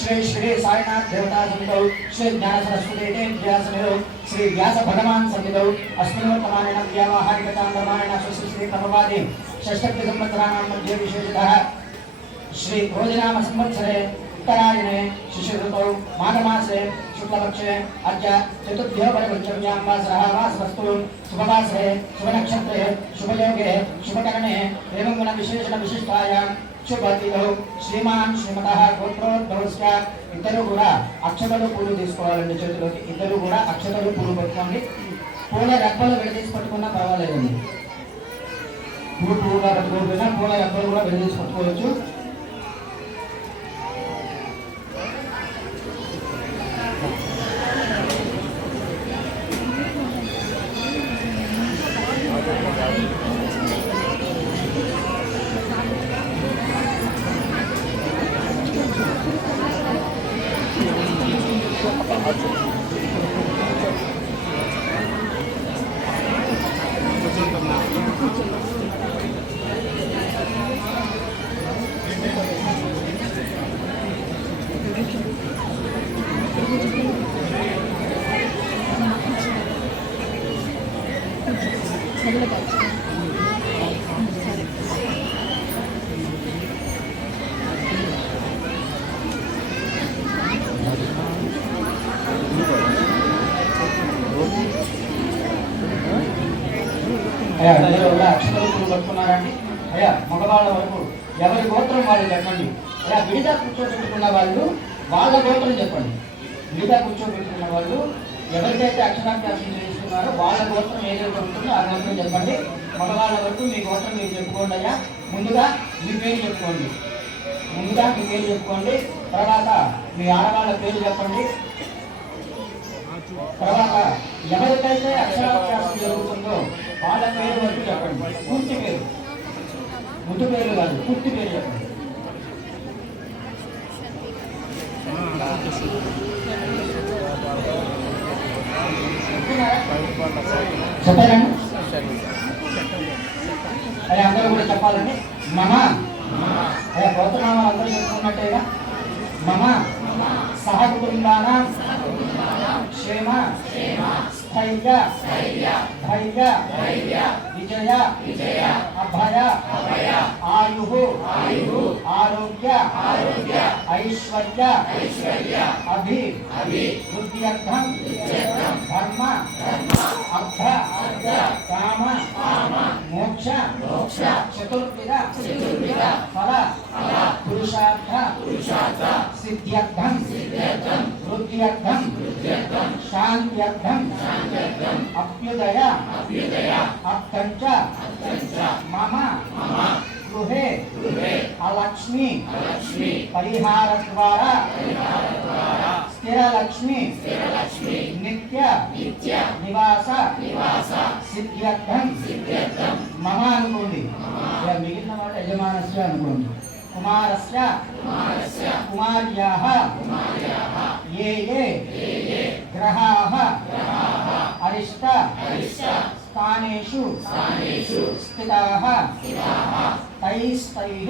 श्री श्री साईनाथ देवता सन्निधौ श्री ज्ञानसरस्वती विद्यासन्निधौ श्री व्यास भगवान् सन्निधौ अस्मिन् वर्तमानेन व्यावहारिकचान्द्रमानेन श्री तपवादि षष्ठति संवत्सराणां मध्ये विशेषतः श्री क्रोधिनाम संवत्सरे उत्तरायणे शिशिर ऋतौ माघमासे शुक्लपक्षे अद्य चतुर्थ्यो परिपञ्चम्यां वासरः वासवस्तु शुभवासरे शुभनक्षत्रे शुभयोगे शुभकरणे एवं गुणविशेषण विशिष्टायां शुभतिथौ శ్రీమాన్ శ్రీమతః గోత్రోద్భవస్య. ఇద్దరు కూడా అక్షతలు పూలు తీసుకోవాలండి చేతిలోకి. ఇద్దరు కూడా అక్షతలు పూలు పట్టుకోండి. పూల రెప్పలు విడదీసి పట్టుకున్నా పర్వాలేదండి. పూలుగా పట్టుకోకపోయినా పూల రెప్పలు కూడా విడదీసి పట్టుకోవచ్చు. అయ్యా, అందరూ కూడా అక్షతలు పూలు పట్టుకున్నారండి. అయ్యా, మగవాళ్ళ వరకు ఎవరి గోత్రం వాళ్ళు చెప్పండి. అయ్యా, విడిగా కూర్చోబెట్టుకున్న వాళ్ళు వాళ్ళ గోత్రం చెప్పండి. విడిగా కూర్చోబెట్టుకున్న వాళ్ళు ఎవరికైతే అక్షరాభ్యాసం చేస్తున్నారో వాళ్ళ గోత్రం ఏదైతే ఉంటుందో ఆ గోత్రం చెప్పండి. మగవాళ్ళ వరకు మీ గోత్రం మీరు చెప్పుకోండి. అయ్యా, ముందుగా మీ పేరు చెప్పుకోండి. తర్వాత మీ ఆడవాళ్ళ పేరు చెప్పండి. తర్వాత ఎవరికైతే అక్షరాభ్యాసం జరుగుతుందో వాళ్ళ పేరు వరకు చెప్పండి. పూర్తి పేరు, ముద్దు పేరు కాదు, పూర్తి పేరు చెప్పండి. చెప్పారండి. అదే అందరూ కూడా చెప్పాలండి. మమ అదే గౌతనామాలు అందరూ చెప్పుకున్నట్టేగా. మమ సహకుటుంబాన క్షేమ స్థైర్య ధైర్య విజయ अभय आयु आरोग्य ऐश्वर्य अभिवृद्ध्यर्थं धर्म अर्थ काम मोक्ष चतुर्विध फल पुरुषार्थ सिद्ध्यर्थं वृद्ध्यर्थं शान्त्यर्थं अभ्युदय अर्थञ्च मम गृहे अलक्ष्मी परिहारद्वारा स्थिरलक्ष्मी नित्य निवास सिद्ध्यर्थं मम అనుకోండి ఇలా మిగిలిన మాట యజమానస్య అనుకోండి కుమారస్య కుమార్యాః ఏ ఏ గ్రహాः అరిష్ట స్థానేషు స్థితాः తైస్తైః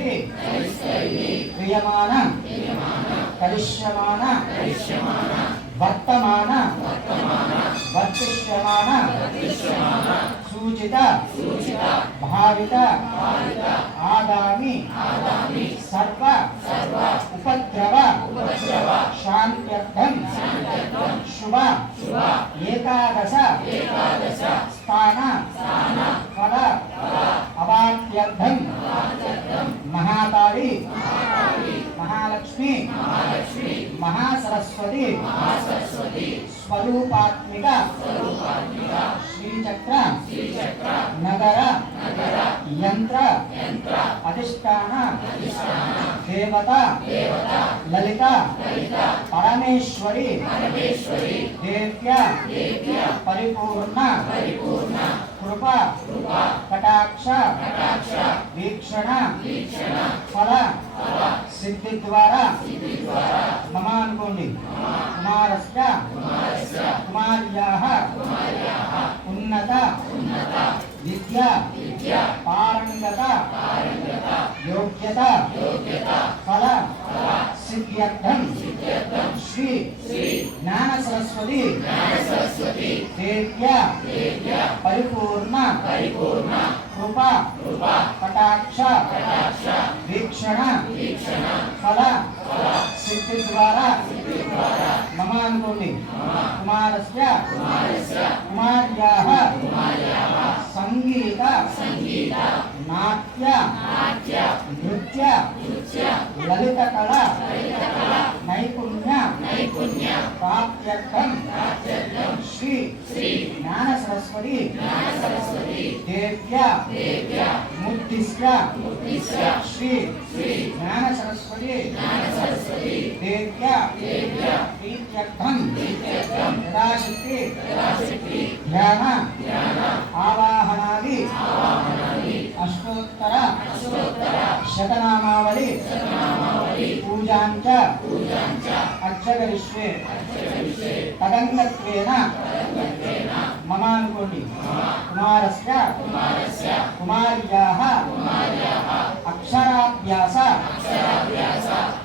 క్రియమాణ కరిష్యమాణ వర్తమాన వర్తిష్యమాణ सूचित भावित आगामी सर्व उपद्रव शान्त्यर्थं शुभ एकादश स्थान फल अवाप्त्यर्थं महाकाली महालक्ष्मी महासरस्वती स्वरूपात्मिक श्रीचक्र नगर यंत्र अधिष्ठान देवता ललिता परमेश्वरी देव्या परिपूर्ण कृपा कटाक्ष वीक्षण फल सिद्धि द्वारा मम अनुकोंడి कुमारस्य कुमार्याः उन्नत विद्या पारंगत योग्यता फल सिद्ध्यर्थं श्री ज्ञान सरस्वती देव्या परिपूर्ण कृपा कटाक्ष वीक्षण फल सिद्धि द्वारा मम अनुकोंడి कुमारस्य कुमार्याः संगीत नाट्य नृत्य ललित कला नैपुण्य प्राप्त्यर्थं श्री ज्ञान सरस्वती देव्या मुद्दिश्य श्री ज्ञान सरस्वती देव्या प्रीत्यर्थं यथाशक्ति ध्यान आवाहनादि अष्टोत्तर शतनामावली पूजांच अर्चकरिष्ये तदंगत्वेन मम अनुकोंడి कुमारस्य कुमार्याः अक्षराभ्यास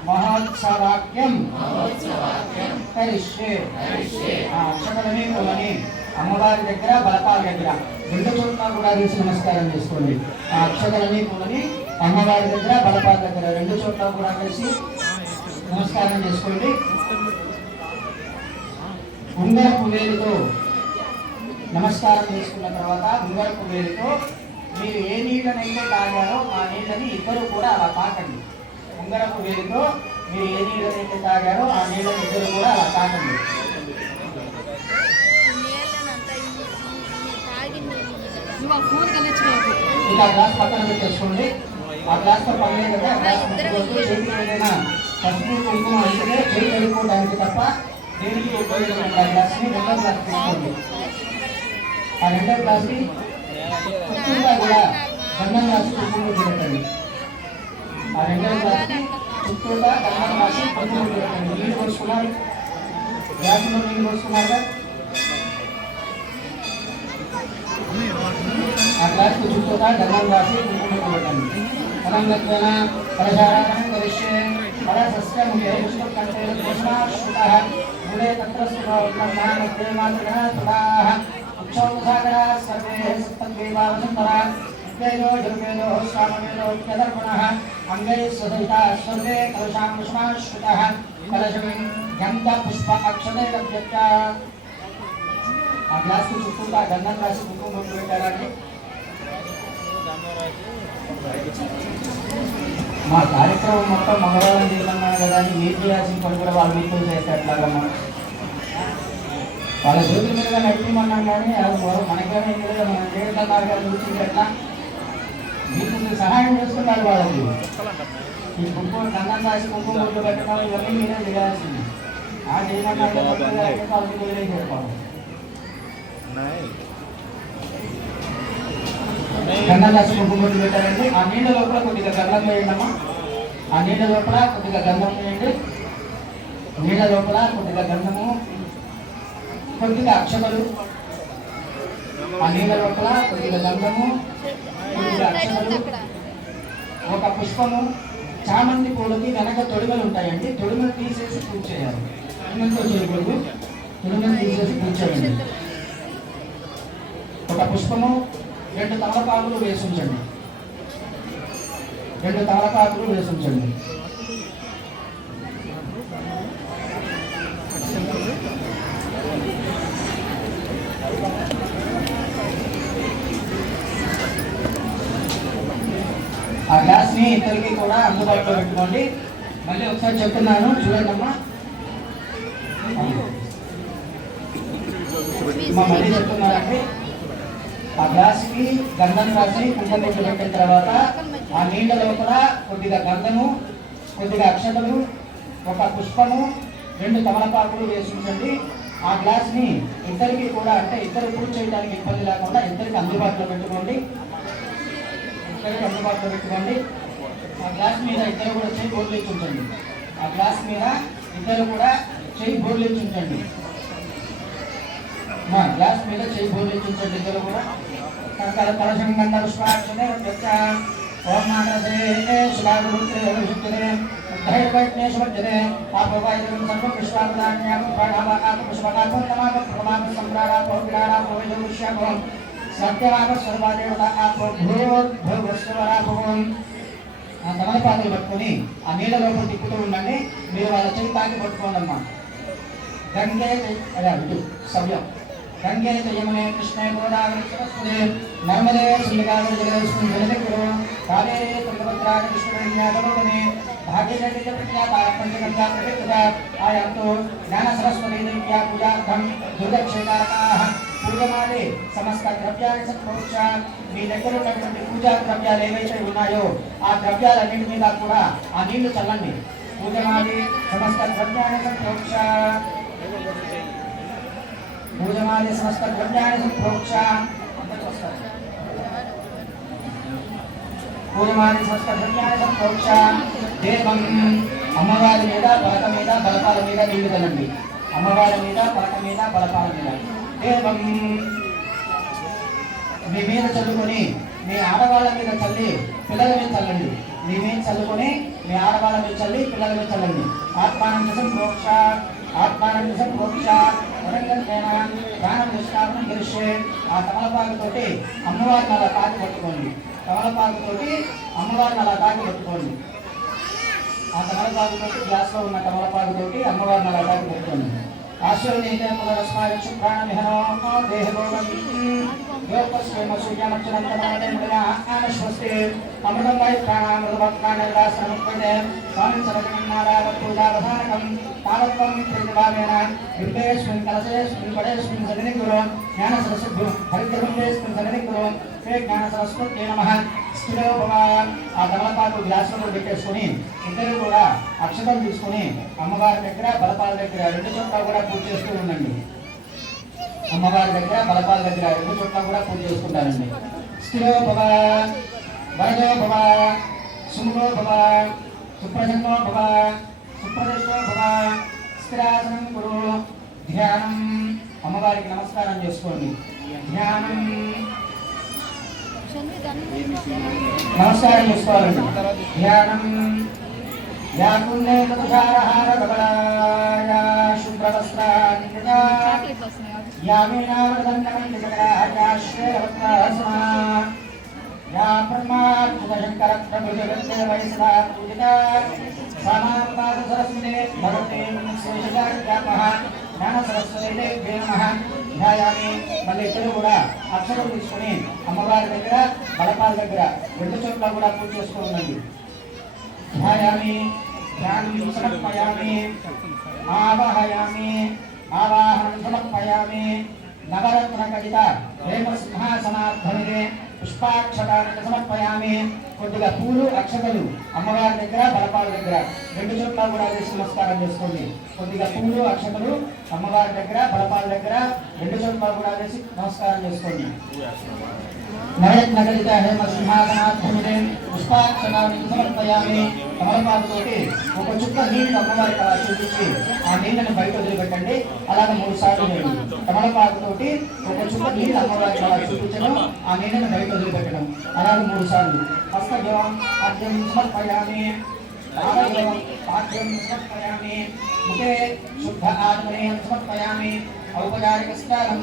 महोत्सवाक्यं करिष्ये అక్షరాలని కొలని అమ్మవారి దగ్గర బలపాల దగ్గర రెండు చోట్ల కూడా తీసి నమస్కారం చేసుకోండి ఆ అక్షరాలని కొలని అమ్మవారి దగ్గర బలపాల దగ్గర రెండు చోట్ల కూడా కలిసి నమస్కారం చేసుకోండి ఉంగరపు వేలితో నమస్కారం చేసుకున్న తర్వాత ఉంగరపు వేలితో మీరు ఏ నీళ్ళనైతే తాగారో ఆ నీళ్ళని ఇద్దరు కూడా అలా తాకండి ఉంగరపు వేలితో మీరు ఏ నీళ్ళనైతే తాగారో ఆ నీళ్ళని ఇద్దరు కూడా అలా తాకండి నువ్వు ఆ ఫోన్ కనెక్ట్ ఇలా గ్లాస్ పక్కన పెట్టేసుకోండి ఆ గ్లాస్ తో పని లేదు కదా గ్లాస్ ముట్టుకోవద్దు చేతికి ఏదైనా పసుపు కుంకుమ అయితే చేయి కడుక్కోవడానికి తప్ప దేనికి ఉపయోగించండి ఆ గ్లాస్ని రెండో గ్లాస్ తీసుకోండి ఆ రెండో గ్లాస్ని చుట్టూగా కూడా గంధం రాసి కుంకుమ పెట్టండి ఆ రెండో గ్లాస్ని చుట్టూగా గంధం రాసి కుంకుమ పెట్టండి నీళ్ళు పోసుకున్నారు గ్లాసులో నీళ్ళు పోసుకున్నారు ఆ గ్లాస్ చుట్టూగా గంధం రాసి కుంకుమ పెట్టండి అనంగత్వేన కలశారాధనం కరిష్యే ఫలసస్య ముఖే పుష్పకంఠే పుష్పాశ్రుతః మూలే తత్ర సుఖోత్పన్నాః మధ్యే మాతృగణः తదాః ఉక్షౌసాగరాः సర్వే సప్తద్వీపావసుందరాः तेजो दुर्वेदो स्वामवेदो चतुर्गुणः अंगैः सहितः सर्वे कलशां कुसुमाश्रितः कलशं गंध पुष्प अक्षते लभ्यच्च ఆ గ్లాస్ కి చుట్టూతా గంధం రాసి కుంకుమ బొట్టు పెట్టారండి. మా కార్యక్రమం మొత్తం మగవాళ్ళని తీసుకున్నాను కదా అని మీరు చేయాల్సిన పని కూడా వాళ్ళు మీకు చేస్తే ఎట్లాగమ్మా? వాళ్ళ చేతుల మీద నడిపిమన్నాం కానీ అది మనకేమో ఇందులో మన జీవితాలు మార్గాలు చూసింది ఎట్లా మీకు సహాయం చేస్తున్నారు వాళ్ళకి. ఈ కుంకుమ గంధం రాసి కుంకుమ బొట్టు పెట్టడం ఇవన్నీ మీరే చేయాల్సింది. ఆ చేయమన్నా వాళ్ళకి వదిలేసేసుకోవాలి. గంధం రాసి కుంకుమ బొట్టు పెట్టారండి. ఆ నీళ్ళ లోపల కొద్దిగా గంధం వేయండమ్మా. ఆ నీళ్ళ లోపల కొద్దిగా గంధం వేయండి. నీళ్ళ లోపల కొద్దిగా గంధము, కొద్దిగా అక్షతలు. ఆ నీళ్ళ లోపల కొద్దిగా గంధము, కొద్దిగా అక్షతలు, ఒక పుష్పము. చామంతి పూలకి వెనక తొడిమలు ఉంటాయండి. తొడిమలు తీసేసి పూజ చేయాలి. తొడిమలతో చేయకూడదు. తొడిమలు తీసేసి పూజ చేయండి. ఒక పుష్పము, 2 తమలపాకులు వేసించండి. 2 తమలపాకులు వేసించండి. ఆ గ్లాస్ ని ఇద్దరికి కూడా అందుబాటులో పెట్టుకోండి. మళ్ళీ ఒకసారి చెప్తున్నాను చూడండమ్మా. మళ్ళీ చెప్తున్నారండి. ఆ గ్లాస్ కి గంధం రాసి కుంకుమ బొట్టు పెట్టిన తర్వాత ఆ నీళ్ళ లోపల కొద్దిగా గంధము, కొద్దిగా అక్షతలు, ఒక పుష్పము, 2 తమలపాకులు వేసి ఉంచండి. ఆ గ్లాస్ ని ఇద్దరికి కూడా, అంటే ఇద్దరు పూజ చేయడానికి ఇబ్బంది లేకుండా ఇద్దరికి అందుబాటులో పెట్టుకోండి. ఇద్దరికి అందుబాటులో పెట్టుకోండి. ఆ గ్లాస్ మీద ఇద్దరు కూడా చేయి బోర్లిచ్చి ఉంచండి. ఆ గ్లాస్ మీద ఇద్దరు కూడా చేయి బోర్లిచ్చి ఉంచండి. మా గ్లాస్ మీద చేయి బోర్లిచ్చి ఉంచండి ఇద్దరు కూడా. కలశం గంధ పుష్పాక్షతే ఓం నాగదే శిలాగురుతే విశుద్ధే ధైర్యవైజ్ఞేశ్వర్జనే పాపవాయురం సర్వ పుష్పాదాన్యాం ప్రాణావాకాం పుష్పకాం నమాక ప్రమాద సంప్రాడా పౌరాడా పౌజోష్యాం సత్యవాద సర్వాదేవత ఆపో భూర్భువస్వరాభవం. ఆ తమలపాకులు పట్టుకొని ఆ నీళ్ళ లోపల తిప్పుతూ ఉండండి. మీరు వాళ్ళ చేయి తాకి పట్టుకోండి అమ్మా. గంగే అదే సవ్యం. గంగే యమునే కృష్ణే గోదావరి సరస్వతి నర్మదే సింధుకావరి జగదేశ్వరి జలదిక్కురు కావేరీ తుంగభద్రాది కృష్ణవేణ్యాగమనే భాగీరథి ప్రజ్ఞాతార పంచగంగా ప్రకృత ఆయంతు జ్ఞాన సరస్వతి దేవ్యా పూజార్థం దుర్గక్షేకారకాః. పూజమాలి సమస్త ద్రవ్యాన్ని సంప్రోక్ష. మీ దగ్గర ఉన్నటువంటి పూజా ద్రవ్యాలు ఏవైతే ఉన్నాయో ఆ ద్రవ్యాలన్నింటి మీద కూడా ఆ నీళ్లు చల్లండి. పూజమాలి సమస్త ద్రవ్యాన్ని సంప్రోక్ష. పూజమాలి సమస్త ద్రవ్యాన్ని సంప్రోక్ష. పూజమాలి సమస్త ద్రవ్యాన్ని సంప్రోక్ష. దేవం అమ్మవారి మీద, పలక మీద, బలపాల మీద నీళ్లు చల్లండి. అమ్మవారి మీద, పలక మీద, బలపాల మీద. దేవం మీ మీద చల్లుకొని మీ ఆడవాళ్ళ మీద చల్లి పిల్లల మీద చల్లండి. మీ మీద చల్లుకొని మీ ఆడవాళ్ళ మీద చల్లి పిల్లల మీద చల్లండి. ఆత్మానందం ప్రోక్ష. ఆత్మానందం ప్రోక్ష. ప్రాణం నిష్కామం గెలిచే. ఆ తమలపాకుతోటి అమ్మవారిని అలా తాకి పట్టుకోండి. తమలపాకుతోటి అమ్మవారిని అలా తాకి పట్టుకోండి. ఆ తమలపాకుతోటి గ్లాస్లో ఉన్న తమలపాకుతోటి అమ్మవారిని అలా తాకి పట్టుకోండి. ఆశ్చర్యనీయ పునరస్మారిక్షు ప్రాణ విహనో దేహభోగం అమృతం వై ప్రాణామృతభక్తానైరాశ్రమృతే స్వామి సర్వజగన్నారాయణపూజావధానకం తావత్వం ప్రతిభావేన బింబేస్మిన్ కలశేస్మిన్ పడేస్మిన్ సగనికురు జ్ఞాన సరస్వతి హరిద్రబింబేస్మిన్ సగనికురు శ్రీ జ్ఞాన సరస్వతి నమః. స్థిరోభవాయ. ఆ తమలపాకు గ్లాసులో పెట్టేసుకుని ఇద్దరు కూడా అక్షతలు తీసుకుని అమ్మవారి దగ్గర, బలపాల దగ్గర 2 చోట్ల కూడా పూజ చేస్తూ ఉండండి. అమ్మవారి దగ్గర, బలపాల దగ్గర 2 చోట్ల కూడా పూజ చేసుకుంటారండి. స్థిరోభవ, వరదోభవ, సుముఖోభవ, సుప్రసన్నోభవ, సుప్రదిష్టోభవ. స్థిరాసనం కురు. ధ్యానం. అమ్మవారికి నమస్కారం చేసుకోండి. ధ్యానం. నమస్కారం చేసుకోవాలండి. ధ్యానం. వ్యాకులే తుషారహార కమలాయ శుభ్రవస్త్రాన్విత యామినావృతంగమండితకరాజాశ్రేయవత్రాసనా యా బ్రహ్మార్చుత శంకర ప్రభుజగత్తే వయసదా పూజిత సామాపాద సరస్వతే భగవతే శేషజాత్యాపః జ్ఞాన సరస్వతే దేవ్యే నమః ధ్యాయామి. మళ్ళీ ఇద్దరు కూడా అక్షరం తీసుకొని అమ్మవారి దగ్గర బలపాల దగ్గర రెండు చోట్ల కూడా పూజ చేస్తూ ఉండండి. ధ్యాయామి ధ్యానం సమర్పయామి ఆవాహయామి ఆవాహనం సమర్పయామి. నవరత్న కజిత హేమ సింహాసనార్థమిదే పుష్పాక్షతాన్ని సమర్పయామి. కొద్దిగా పూలు అక్షతలు అమ్మవారి దగ్గర బలపాల దగ్గర రెండు చోట్ల కూడా వేసి నమస్కారం చేసుకోండి. కొద్దిగా పూలు అక్షతలు అమ్మవారి దగ్గర బలపాల దగ్గర రెండు చోట్ల కూడా వేసి నమస్కారం చేసుకోండి. నవరత్న కజిత హేమ సింహాసనార్థమిదే పుష్పాక్షతాన్ని సమర్పయామి. తమలపాకుతోటి ఒక చుక్క నీళ్లు అమ్మవారికి అలా చూపించి ఆ నీళ్ళని బయట వదిలిపెట్టండి. అలాగే 3 సార్లు నేను తమలపాకుతోటి ఒక చుక్క నీళ్లు అమ్మవారికి అలా చూపించడం, ఆ నీళ్ళని బయట వదిలిపెట్టడం, అలాగే 3 సార్లు. హస్తజలం పాద్యం సమర్పయామి పాదజలం పాద్యం సమర్పయామి. ముఖే శుద్ధ ఆత్మనేయం సమర్పయామి. ఔపచారిక స్నానం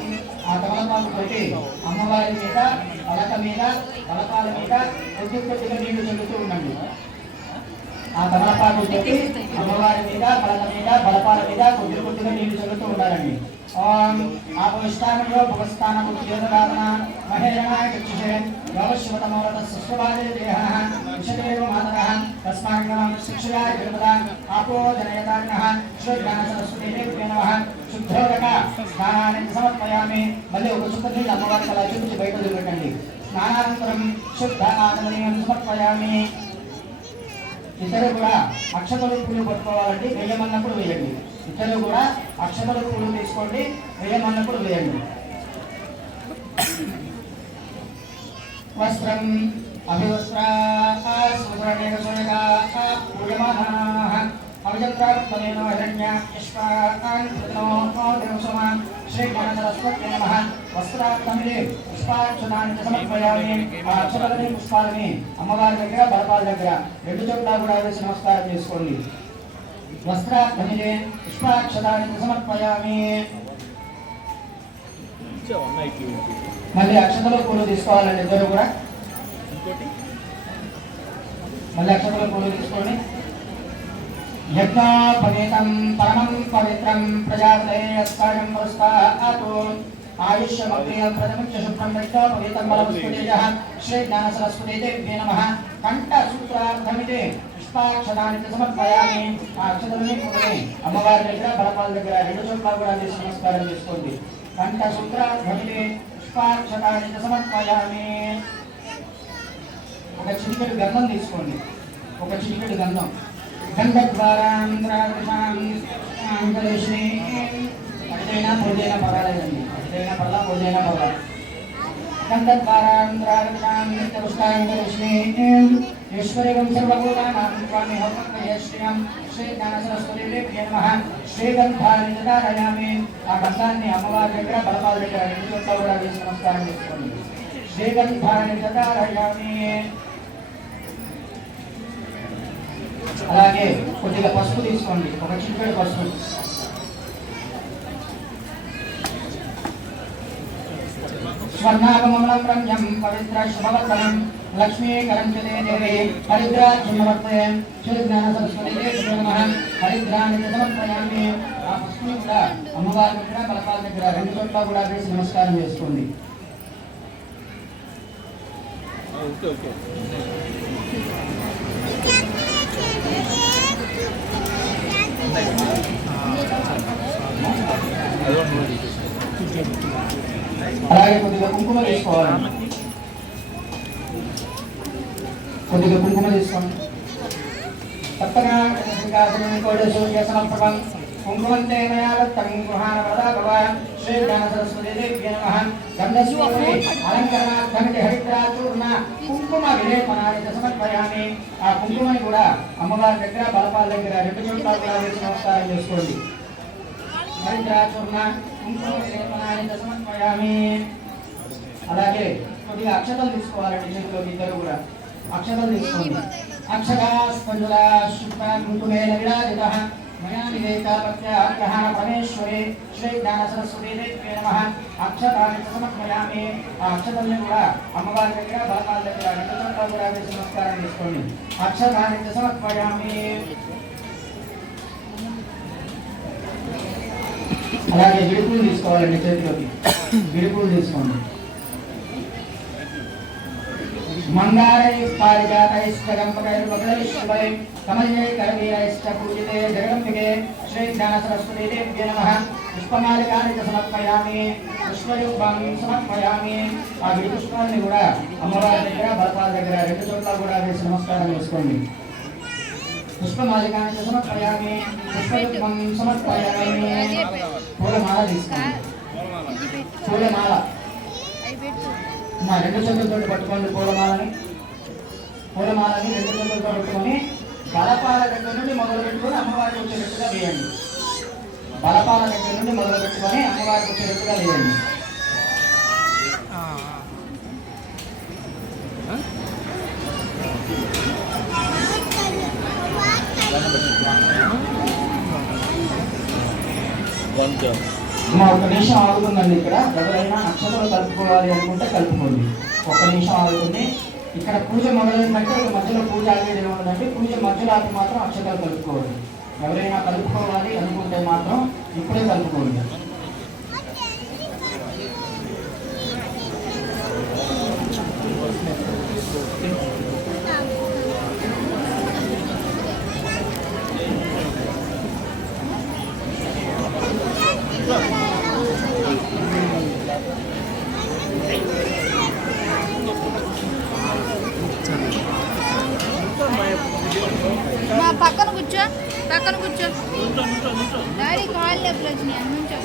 ఆ తమలపాకుతోటి అమ్మవారి మీద పలక మీద బలపాల మీద కొద్దిగా నీళ్లు చల్లుతూ ఉండండి. ఆ తమలపాకుతోటి అమ్మవారి మీద పలక మీద బలపాల మీద కొద్దిగా నీళ్లు చల్లుతూ ఉండాలండి. ఓం ఆపవిష్టానయో భువస్థానం ఉద్యోగదాన మహేరణాయ చక్షుషే యోగశివతమోరత సృష్టవాదే దేహః విషదేవ మాతరః తస్మాన్నం శిక్షయాయ జగదా ఆపో జనయతానః శ్రీజ్ఞాన సరస్వతీ దేవ్యే నమః. శుద్ధోదక స్నానాన్ని సమర్పయామి. మళ్ళీ ఒక చుక్క నీళ్ళు అమ్మవారికి అలా చూపించి బయట వదిలిపెట్టండి. స్నానానంతరం శుద్ధ ఆనందనీయం సమర్పయామి. ఇద్దరు కూడా అక్షతలు పూలు పట్టుకోవాలండి. వేయమన్నప్పుడు వేయండి. ఇద్దరు కూడా అక్షతలు పూలు తీసుకోండి. వేయమన్నప్పుడు వేయండి. వస్త్రం అభివస్త్రాస్వరణేగా పూయమానాః అవిజత్రాత్మనేనో హిరణ్య యశ్వాన్ దేవసమాన్ శ్రీజ్ఞాన సరస్వత్యై నమః. వస్త్రార్థమిదే పుష్పాక్షతాన్ని సమర్పయామి. ఆ అక్షతలని పుష్పాలని అమ్మవారి దగ్గర బలపాల దగ్గర రెండు చోట్ల కూడా వేసి నమస్కారం చేసుకోండి. వస్త్రార్థమిదే పుష్పాక్షతాన్ని సమర్పయామి. మళ్ళీ అక్షతలో పూలు తీసుకోవాలండి. ఇద్దరు కూడా మళ్ళీ అక్షతలో పూలు తీసుకోండి. యజ్ఞోపవీతం పరమం పవిత్రం ప్రజాపతయే యస్కాయం పురస్కాతు ఆయుష్యమగ్రియం ప్రథమస్య శుభ్రం యజ్ఞోపవీతం బలవస్ఫుటేజః శ్రీజ్ఞాన సరస్వతీ దేవ్యే నమః. కంఠసూత్రార్థమిదే పుష్పాక్షతాన్ని సమర్పయామి. ఆ అక్షతలని పూలని అమ్మవారి దగ్గర బలపాల దగ్గర రెండు చోట్ల కూడా వేసి నమస్కారం చేసుకోండి. కంఠసూత్రార్థమిదే పుష్పాక్షతాన్ని సమర్పయామి. ఒక చిటికెడు గంధం తీసుకోండి. ఒక చిటికెడు గంధం అడిదైనా పొడిదైనా పర్వాలేదండి. అడిదైనా పర్లా పొడిదైనా పర్లా. ఈశ్వరీయం సర్వభూతానాం స్వామి హోమం శ్రీజ్ఞాన సరస్వతీ దేవ్యే నమః. శ్రీగంధాన్ని ధారయామి. ఆ గంధాన్ని అమ్మవారి దగ్గర బలపాల దగ్గర రెండు చోట్ల కూడా వేసి నమస్కారం చేసుకోండి. శ్రీగంధాన్ని ధారయామి. అలాగే కొద్దిగా పసుపు తీసుకోండి. ఒక చిటికెడు పసుపు. స్వర్ణాగమనం రమ్యం పవిత్ర శుభవర్తనం లక్ష్మీకరం చ దేవి హరిద్రాక్షమవర్తే శ్రీజ్ఞాన సరస్వతీ దేవ్యే నమః. హరిద్రాన్ని సమర్పయామి. ఆ పసుపుని కూడా అమ్మవారి దగ్గర బలపాల దగ్గర రెండు చోట్ల కూడా వేసి నమస్కారం చేసుకోండి. అలాగే కొద్దిగా కుంకుమ తీసుకోవాలి. కొద్దిగా కుంకుమ తీసుకోండి. తప్పగా సమర్పణం కుంకుమంతే మయాలత్తం గృహాణ వదాభవ. శ్రీజ్ఞాన సరస్వతీ దేవ్యే నమః. గంధస్వరూపి అలంకరణార్థమితి హరిద్రాచూర్ణ కుంకుమ విలేపనాన్ని సమర్పయామి. ఆ కుంకుమని కూడా అమ్మవారి దగ్గర బలపాల దగ్గర రెండు చోట్ల కూడా వేసి నమస్కారం చేసుకోండి. హరిద్రాచూర్ణ కుంకుమ విలేపనాన్ని సమర్పయామి. అలాగే కొద్దిగా అక్షతలు తీసుకోవాలండి. చేతిలో ఇద్దరు కూడా అక్షతలు తీసుకోండి. అక్షతా స్పంజులా శుక్ల కుంకుమేన విరాజితః मया निवेदापत्याग्रहण परमेश्वरे श्री ज्ञान सरस्वती देव्ये नमः अक्षतानि समर्पयामि अक्षतल्ని కూడా అమ్మవారి దగ్గర బాబాల దగ్గర రెండు చోట్ల కూడా వేసి నమస్కారం చేసుకోండి అక్షతాని సమర్పయామి అలాగే విడుపులు తీసుకోవాలండి చేతిలోకి విడుపులు తీసుకోండి मंगारै पारिजातैश्चगम्पकैर्वकुलैश्वरै कमल्यै करवीरैश्च पूजिते जगदम्बिके श्री ज्ञान सरस्वती देव्ये नमः पुष्पमालिकानि च समर्पयामि पुष्पयुग्मं समर्पयामि ఆ విడి పుష్పాన్ని కూడా అమ్మవారి దగ్గర బలపాల దగ్గర రెండు చోట్ల కూడా వేసి నమస్కారం చేసుకోండి పుష్పమాలికాని च समर्पयामि पुष्पयुग्मं समर्पयामि పూలమాల తీసుకోండి పూలమాల మా రెండు చేతులతో పట్టుకోండి పూలమాలని రెండు చేతులతో పట్టుకొని బలపాల దగ్గర నుండి మొదలు పెట్టుకొని అమ్మవారికి వచ్చేటట్టుగా వేయండి బలపాల దగ్గర నుండి మొదలు పెట్టుకొని అమ్మవారికి వచ్చేటట్టుగా వేయండి మా ఒక నిమిషం ఆగుతుందండి ఇక్కడ ఎవరైనా అక్షతలు కలుపుకోవాలి అనుకుంటే కలుపుకోండి ఒక్క నిమిషం ఆగుతుంది ఇక్కడ పూజ మొదలైందంటే ఒక మధ్యలో పూజ ఆగేది ఏముందంటే పూజ మధ్యలో ఆగి మాత్రం అక్షతలు కలుపుకోవాలి ఎవరైనా కలుపుకోవాలి అనుకుంటే మాత్రం ఇప్పుడే కలుపుకోండి మా పక్కన కూర్చో డాడీ కాళ్ళు నొప్పులు వచ్చినాయి నుంచో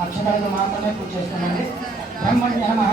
అక్షతలతో మాత్రమే పూజ చేస్తున్నాను బ్రహ్మణ్య నమః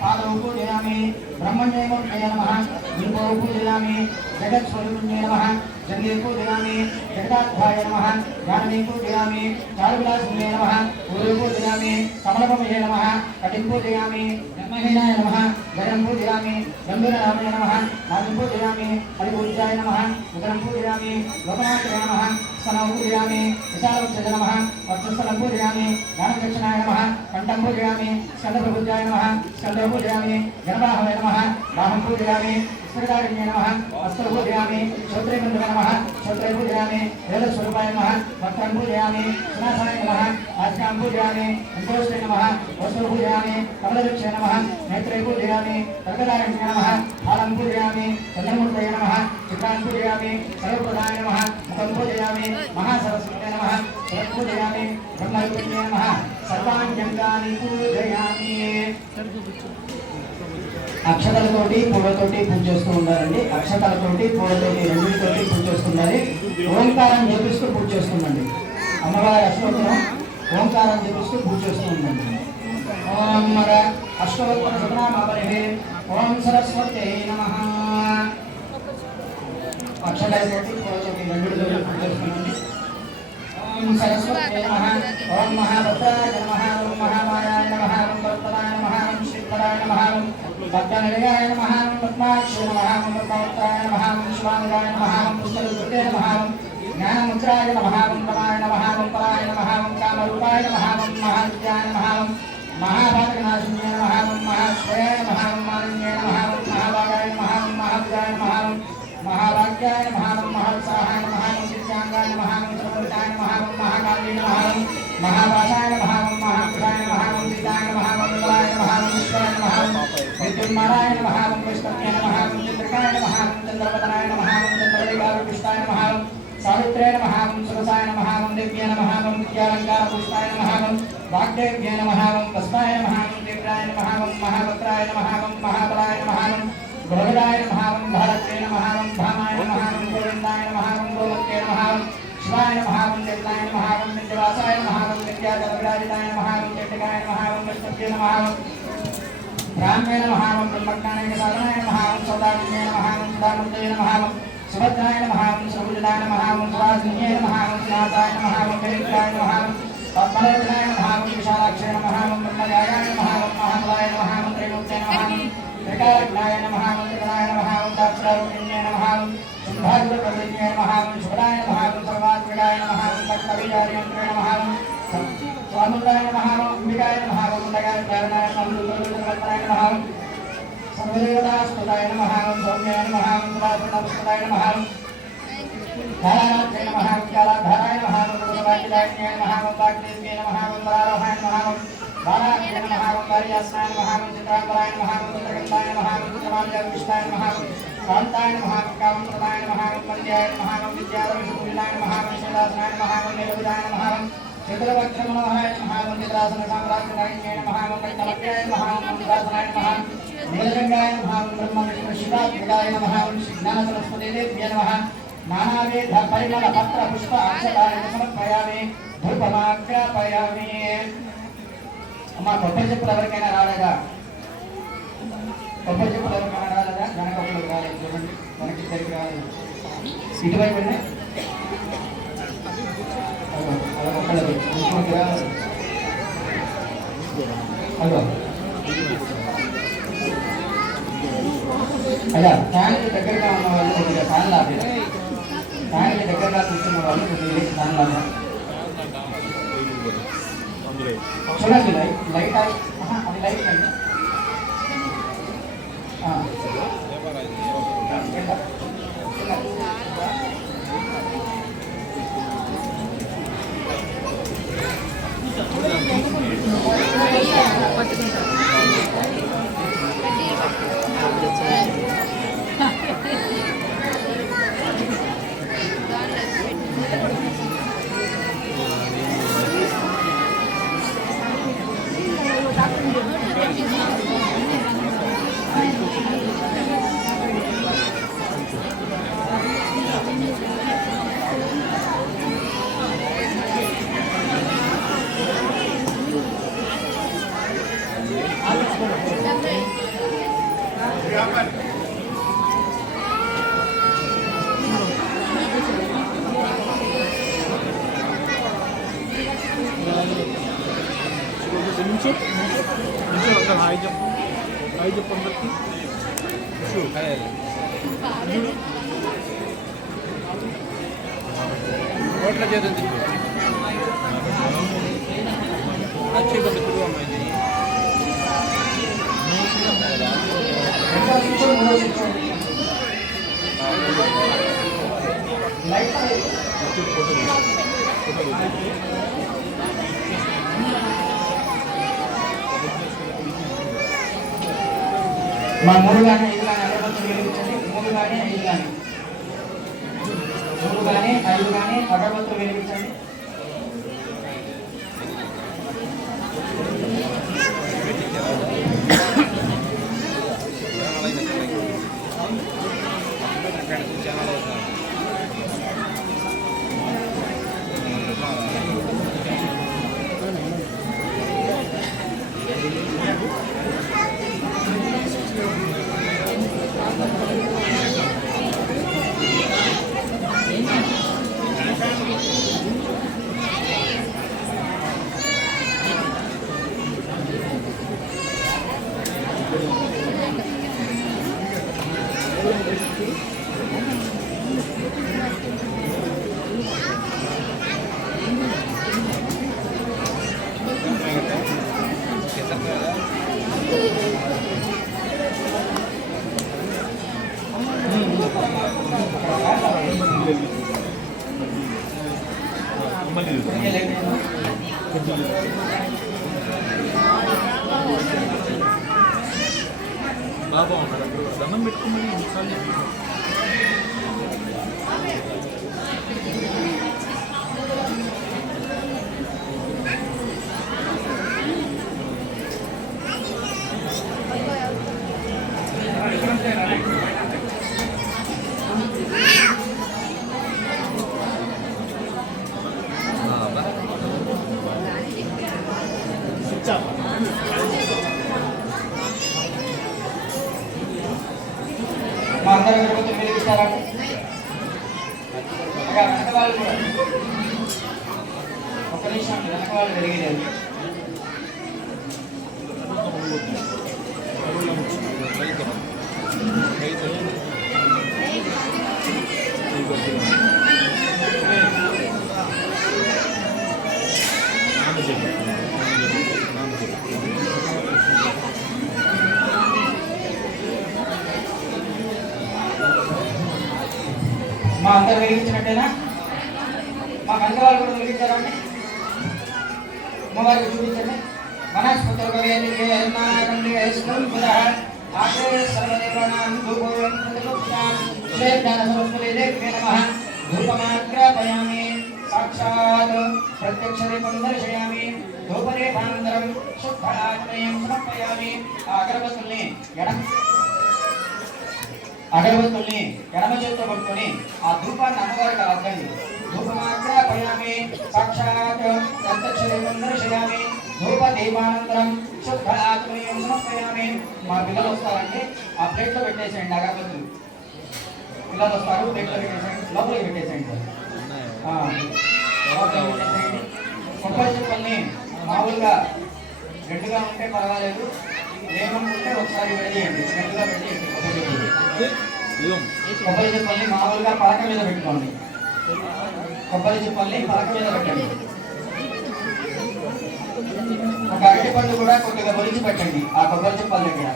పాదౌ పూజయామి బ్రహ్మణ్యేమూర్తయే నమః దీపౌ పూజయామి జగత్స్వరూపిణ్యే నమః జంగే పూజయామి జగదాధ్యాయ నమః జ్ఞానమే పూజయామి చారువిలాసిన్యే నమః పూర్వే పూజయామి కమలపమయే నమః కటిం పూజయామి జన్మహీనాయ నమః జగం పూజయామి గంభీరనామయ నమః నాదం పూజయామి హరిపూజ్యాయ నమః ఉదరం పూజయామి లోకనాథాయ నమః స్తనం పూజయామి విశాలవక్షజ నమః వక్షస్థలం పూజయామి జ్ఞానదక్షిణాయ నమః కంఠం పూజయామి స్కందప్రభుజ్యాయ నమః స్కందం పూజయామి గణబాహవే నమః బాహం పూజయామి విశ్వదారిణ్యే నమః హస్తం పూజయామి శ్రోత్రే బంధవే నమః శ్రోత్రే పూజయామి వేదస్వరూపాయ నమః భక్తం పూజయామి సునాసాయ నమః ఆజ్ఞాం పూజయామి సంతోషే నమః వస్త్ర పూజయామి కమలదక్షే నమః నేత్రే పూజయామి కర్కదారిణ్యే నమః ఫాలం పూజయామి చంద్రమూర్తయే నమః చిత్రాన్ పూజయామి సర్వప్రదాయ నమః ముఖం పూజయామి మహాసరస్వతే నమః శరత్ పూజయామి బ్రహ్మరూపిణ్యే నమః సర్వాణ్యంగాని పూజయామి అక్షతలతోటి పూలతోటి పూజ చేస్తూ ఉండాలండి అక్షతలతోటి పూలతోటి రెండింటితోటి పూజ చేస్తుండాలి ఓంకారం జపిస్తూ పూజ చేస్తుండండి అమ్మవారి అష్టోత్తరం ఓంకారం జపిస్తూ పూజ చేస్తూ ఉండండి ఓం మర అష్టోత్తర శతనామావళి ఓం సరస్వతే నమః అక్షతలతోటి పూలతోటి రెండింటితోటి పూజ చేస్తుండండి ఓం सरस्वत्यै नमः ओम महाभद्राय नमः ओम महामायाय नमः ओम वर्तमाय नमः ओम श्रीधराय नमः ओम पद्मनिलयाय नमः ओम पद्माक्षाय नमः ओम पद्मावताय नमः ओम शिवाय नमः ओम पुष्कलद्रुते नमः ओम ज्ञानमुद्राय नमः ओम पराय नमः ओम पराय नमः ओम कामरूपाय नमः ओम महाविद्याय नमः ओम महाभागनाशिन्ये नमः ओम महाश्वयाय नमः ओम मालिन्ये नमः ओम महाभागाय नमः ओम महाविद्याय नमः ओम महाभाग्याय नमः ओम महत्साहाय नमः ओम दिव्यांगाय नमः ओम सर्वताय नमः ओम महाकाली नमः ओम महाभाषाय नमः ओम महापुराय नमः ओम दिदाय नमः ओम मंगलाय नमः ओम विश्वाय नमः ओम विद्युन्मानाय नमः ओम विष्णुये नमः ओम चित्रकाय नमः ओम चंद्रवदनाय नमः ओम चंद्रलेखाविष्टाय नमः ओम सावित्रे नमः ओम सुरसाय नमः ओम दिव्ये नमः ओम विद्यालंकारपुष्टाय नमः ओम वाग्देव्ये नमः ओम तस्माय नमः ओम दिव्याय नमः ओम महाभद्राय नमः ओम महाबलाय नमः ओम गोविंदाय नमः ओम भारते नमः ओम भामाय नमः ओम गोविंदाय नमः ओम गोमत्ये नमः ओम शिवाय नमः ओम देवताय नमः ओम नित्यवासाय नमः ओम नित्याजलविराजिताय नमः ओम चंडिकाय नमः ओम विष्णुये नमः ओम ब्राह्मणे नमः ओम ब्रह्मज्ञानाय साधनाय नमः ओम सौदामिन्ये नमः ओम सुधामूर्तये नमः ओम सुभद्राय नमः ओम सुभुजाय नमः ओम सुवासिन्ये नमः ओम नाथाय नमः ओम कलिकाय नमः ओम पद्मलोचनाय नमः ओम विशालाक्षाय नमः ओम ब्रह्मजाय नमः ओम महाबलाय नमः ओम त्रैलोक्याय नमः ओम त्रिकालज्ञाय नमः ओम त्रिगुणाय नमः ओम दाक्षरायण्ये नमः ओम शुभाग्रप्रविन्ये नमः ओम शुभदाय नमः ओम सर्वात्मिकाय नमः ओम तत्कविचार्यन्त्रे नमः ओम स्वामुदाय नमः ओम अंबिकाय नमः ओम दयाय नमः ओम दुर्गुरुवत्ताय नमः ओम सर्वदेवतास्तुताय नमः ओम सौम्याय नमः ओम सुभाषणस्तुताय नमः ओम धारानाथ्ये नमः ओम कालाधाराय नमः ओम दुर्गवाक्यदायिन्ये नमः ओम वाग्देव्ये नमः ओम वरारोहाय नमः ओम वाराह्ये नमः ओम कार्यास्नाय नमः ओम चित्रांबराय नमः ओम चित्रगन्धाय नमः ओम चित्रमाल्याविष्टाय नमः ओम कान्ताय नमः ओम कामप्रदाय नमः ओम मन्द्याय नमः ओम विद्याधरविषुकुलिलाय नमः ओम शिवदासनाय नमः ओम नीलविदाय नमः ओम चित्रवक्त्रमनोहराय नमः ओम चित्रासनसाम्राज्यदायिन्ये नमः ओम कैतवक्याय नमः ओम मंदिरासनाय नमः ओम नीलगंगाय नमः ओम ब्रह्मविष्णुशिवात्मिकाय नमः ओम ज्ञानसरस्वतीदेव्ये नमः नानाविध परिमल पत्र पुष्प अक्षताय समर्पयामि धूपमाग्रापयामि అమ్మా కొబ్బరి చెప్పులు ఎవరికైనా రాలేదా కొబ్బరి చెప్పులు ఎవరికైనా రాలేదా వెనకప్పుడు రాలేదు చూడండి మనకి ఇద్దరికి రాలేదు ఇటువైపు ఒక్కళ్ళది ఇంకొకటి రాలేదు అదో అయ్యా ఫ్యాన్కి దగ్గరగా ఉన్న వాళ్ళు కొద్దిగా ఫ్యాన్ లాభి ఫ్యాన్కి దగ్గరగా కూర్చున్న వాళ్ళు కొద్దిగా ఫ్యాన్ లాభ చూడండి లైట్ అది లైట్ అండి ఓట్ల చేతుంది अच्छी बात है तुम हमें మా మూడు కానీ ఐదు కానీ అగరబత్తులు వెలిగించండి మూడు కానీ ఐదు కానీ మూడు కానీ ఐదు కానీ అగరబత్తులు వెలిగించండి బాగా ఉన్నారు అప్పుడు దండం పెట్టుకుని ఒకసారి మా అందరూ గణపతి వెలిగిస్తారండి. అక్కడ వెనక వాళ్ళు కూడా ఒక్క నిమిషం వెనక వాళ్ళు వెలిగేది. మా అందరు వెలిగించినట్టేనా? మా వెనక వాళ్ళు కూడా వెలిగించారండి. అమ్మవారికి చూపించండి. సాక్షాత్ ప్రత్యక్ష దీపం దర్శయామి. ధూపదీపానంతరం శుద్ధ ఆగ్నేయం సమర్పయామి. ఆ అగరబత్తుల్ని ఎడమ చేతితో పట్టుకొని ఆ ధూపాన్ని అమ్మవారికి అర్థండి. ధూపమాగ్రహయామి. సాక్షాత్ ప్రత్యక్ష దీపం దర్శయామి. ధూప దీపానంతరం శుద్ధ ఆగ్నేయం సమర్పయామి. మా పిల్లలు వస్తారండి, ఆ ప్లేట్లో పెట్టేసేయండి అగరబత్తులు. పిల్లలు వస్తారు, ప్లేట్లో పెట్టేసేయండి, లోపలికి పెట్టేసేయండి. కొబ్బరి చిప్పల్ని మామూలుగా గట్టిగా ఉంటే పర్వాలేదు, లేకుంటే ఒకసారి పెట్టేయండి, గట్టిగా పెట్టేయండి. కొబ్బరి చిప్పల్ని మామూలుగా పలక మీద పెట్టుకోండి. కొబ్బరి చిప్పల్ని పలక మీద పెట్టండి. ఒక అరటిపండు కూడా కొద్దిగా ఒలిచి పెట్టండి ఆ కొబ్బరి చిప్పల దగ్గర.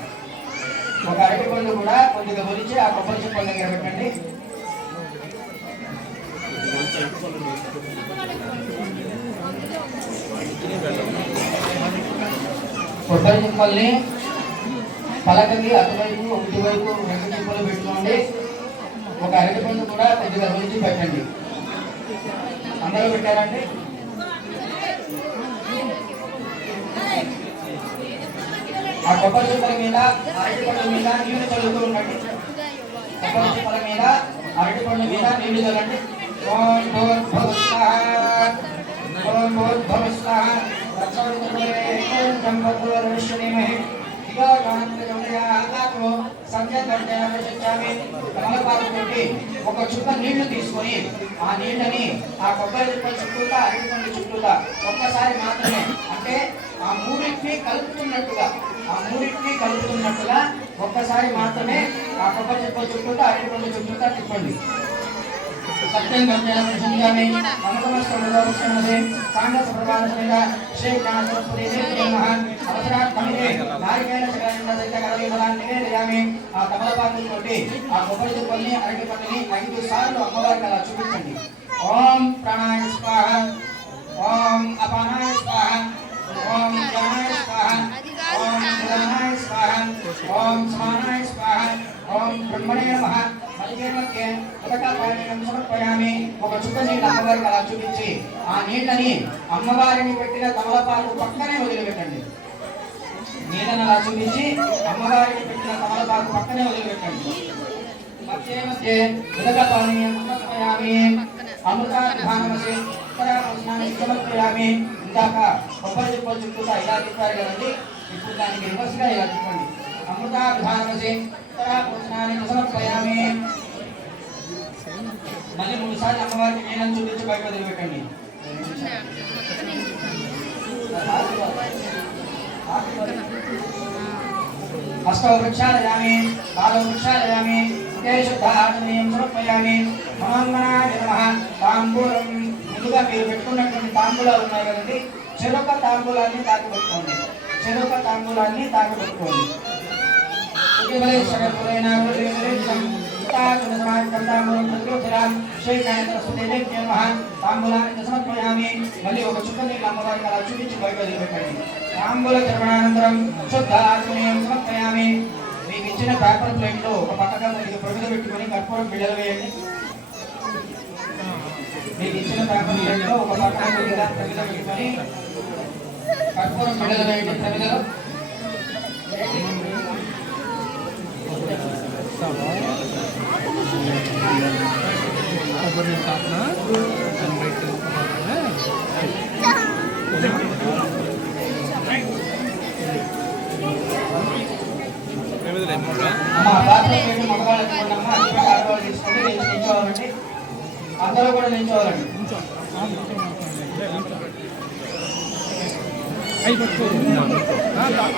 ఒక అరటిపండు కూడా కొద్దిగా ఒలిచి ఆ కొబ్బరి చిప్పల దగ్గర పెట్టండి. కొబ్బరి చిప్పల్ని పలకకి అటువైపు ఇటువైపు రెండు చిప్పలు పెట్టుకోండి. ఒక అరటిపండు కూడా కొద్దిగా ఒలిచి పెట్టండి. అందరూ పెట్టారండి? ఆ కొబ్బరి చిప్పల మీద అరటిపండు మీద నీళ్లు చల్లుతూ ఉండండి. కొబ్బరి చిప్పల మీద అరటిపండు మీద నీళ్లు చల్లండి. ఓం భూర్భువః స్వాహా. ఓం భూర్భువః స్వాహా. ఒక చుక్క నీళ్లు తీసుకొని ఆ నీళ్ళని ఆ కొబ్బరి చిప్పల చుట్టూతా అరటిపండు చుట్టూతా ఒక్కసారి మాత్రమే, అంటే ఆ మూడింటిని కలుపుతున్నట్టుగా ఒక్కసారి మాత్రమే ఆ కొబ్బరి చిప్పల చుట్టూతా అరటిపండు చుట్టూతా తిప్పండి. సత్యం గంజామి నమస్కారం కాంగ్రెస్ ప్రధాన శ్రీ నివేదయామి. ఆ తమలపాకులతోటి ఆ కొబ్బరి చిప్పల్ని అరటిపండుని 5 సార్లు అమ్మవారికి అలా చూపించండి. ఓం ప్రాణాయ స్వాహ. ఓం అపానాయ స్వాహ. ఓం ప్రాణాయ స్వాహ. ఓం ప్రాణాయ స్వాహ. ఓం సమానాయ స్వాహ. ఓం బ్రహ్మణే నమః. సమర్పయామి. ఒక చుక్క నీళ్ళు అమ్మవారికి అలా చూపించి ఆ నీళ్ళని అమ్మవారిని పెట్టిన తమలపాకు పక్కనే వదిలిపెట్టండి. నీళ్ళని అలా చూపించి అమ్మవారిని పెట్టిన తమలపాకు పక్కనే వదిలిపెట్టండి. మధ్య మధ్య ఉదకపానీయం సమర్పయామి. అమృతాధానమసి సమర్పయామి. ఇందాక కొబ్బరి చిప్పల చుట్టూ ఇలా తిప్పారు కదండి, ఇప్పుడు దానికి రివర్స్ గా ఇలా తిప్పండి. అమృతాధానమసి సమర్పయామి. మళ్ళీ 3 సార్లు అమ్మవారికి నీళ్ళని చూపించి బయట వదిలిపెట్టండి. हस्तौ प्रक्षालयामि पादौ प्रक्षालयामि मुखे शुद्धात्मनीं समर्पयामि मनोन्मनाय नमः తాంబూలం ముందుగా మీరు పెట్టుకున్నటువంటి తాంబూలాలు ఉన్నాయి కదండి చెరొక తాంబూలాన్ని తాకబెట్టుకోండి చెరొక తాంబూలాన్ని తాకబెట్టుకోండి ఉద్యమలే సగపురైన రోజులేం తాకున సమాజం తాంబూలం ప్రతిరోధరాం శ్రీకాంత సుదేవి నమః తాంబూలాన్ని సమర్పయామి మళ్ళీ ఒక చుక్క నీళ్ళు అమ్మవారికి అలా చూపించి బయట వదిలిపెట్టండి తాంబూల ద్రవణానంతరం శుద్ధాత్మనీయం సమర్పయామి మీకు ఇచ్చిన పేపర్ ప్లేట్లో ఒక పక్కగా కొద్దిగా ప్రమిద పెట్టుకొని కర్పూరం బిళ్ళలు వేయండి మీకు ఇచ్చిన పేపర్ ప్లేట్లో ఒక పక్కగా కొద్దిగా ప్రమిద పెట్టుకొని కర్పూరం బిళ్ళలు వేయండి ప్రమిదలో అందరూ కూడా నిల్చోవాలండి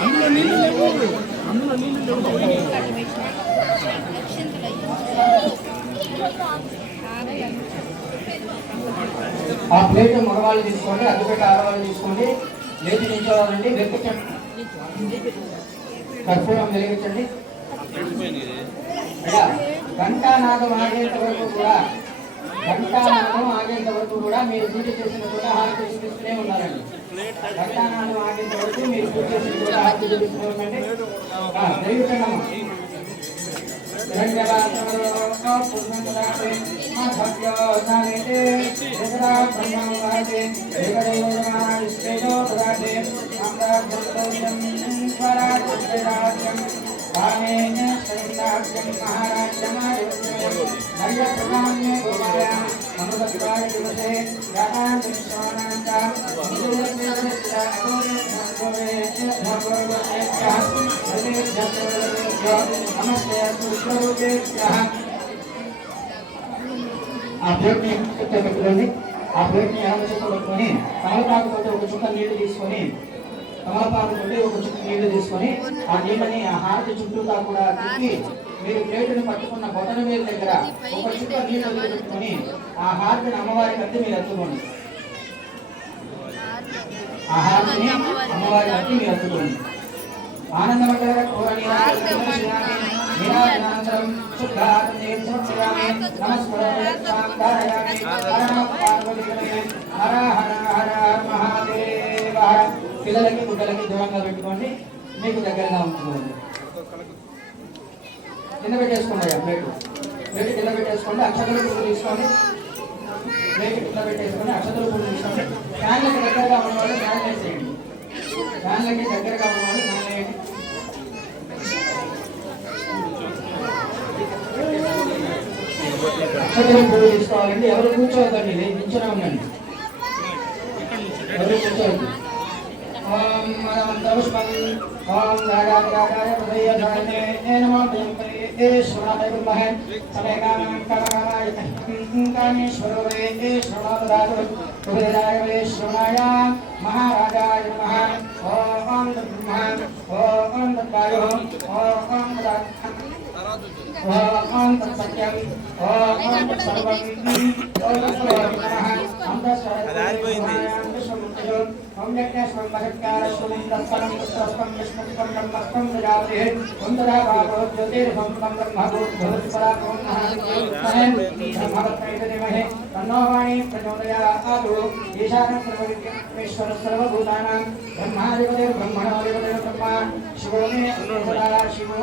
అందులో నీళ్ళు లేవు అందులో నీళ్ళు లేవు ఆ ప్లేట్ మగవాళ్ళు తీసుకోండి అడ్డుపెట్టి ఆడవాళ్ళు తీసుకోండి లేచి నిల్చోవాలండి వెలిగించండి కర్పూరం వెలిగించండి ఘంటానాదం ఆగేంత వరకు కూడా మీరు పూజ చేసిన కూడా హారతి చూపిస్తూనే ఉన్నారండి ఘంటానాదం ఆగేంత వరకు మీరు పూజ చేసిన కూడా హారతి చూపిస్తూనే ఉండండి వెలిగించండి ఆ ప్లేట్ ని పెట్టుకోండి ఆ ప్లేట్ ని ఎడమ చేతితో పెట్టుకొని తమలపాకు తోటి ఒక చుక్క నీళ్లు తీసుకొని ఆ నీళ్ళని ఆ హారతి చుట్టూతా కూడా తిప్పి మీరు ప్లేటుని పట్టుకున్న బొటన వేలు దగ్గర ఒక చుక్క నీళ్ళు పెట్టుకొని ఆ హారతిని అమ్మవారికి అట్టి మీరు ఎత్తుకోండి ఆ హారతిని అమ్మవారికి అట్టి మీరు ఎత్తుకోండి ఆనందమండల నిరాజనానంతరం శుద్ధాత్మనే సమర్పయామి నమస్కారామి హర హర హర మహాదేవ పిల్లలకి గుడ్డలకి దూరంగా పెట్టుకోండి మీకు దగ్గరగా ఉంచుకోండి కింద పెట్టేసుకోండి ప్లేట్ కింద పెట్టేసుకోండి అక్షతలు పూలు తీసుకోండి ప్లేట్ కింద పెట్టేసుకొని అక్షతలు పూలు తీసుకోండి ఫ్యాన్లకి దగ్గరగా ఉన్నవాళ్ళు ఫ్యాన్ వేసేయండి ఫ్యాన్లకి దగ్గరగా ఉన్నవాళ్ళు ఫ్యాన్ వేయండి అక్షతలు పూలు తీసుకోవాలండి ఎవరు కూర్చోవద్దండి నిల్చొనే ఉండండి ఎవరు కూర్చోవద్దు ఓం మనమంతరుష్మం ఓం రాగాయ హృదయధారణే నమో దేవేశ్వరాయ విద్మహే సమేకామాయ కామేశ్వరో శ్రవణాదాయ హృదయదాయ మహారాజాయ నమః ఓం బ్రహ్మ ఓం తద్వాయో ఓం ఓం తత్సత్యం ఓం తత్సర్వం ఓం నమః అంతః ओम यज्ञस्वं महत्कारस्वं तत्परं तत्परं विष्णुपरं ब्रह्मस्वं विराजते वंदना भागो ज्योतिर्भं ब्रह्मभूतपराक्रमं ब्रह्मवत्तैतदेमहे तन्नो वाणी प्रचोदयात् ईशानं सर्वविघ्नेश्वर सर्वभूतानां ब्रह्माधिपतिर्ब्रह्मणोऽधिपतिर्ब्रह्मा शिवो मे सदा शिवो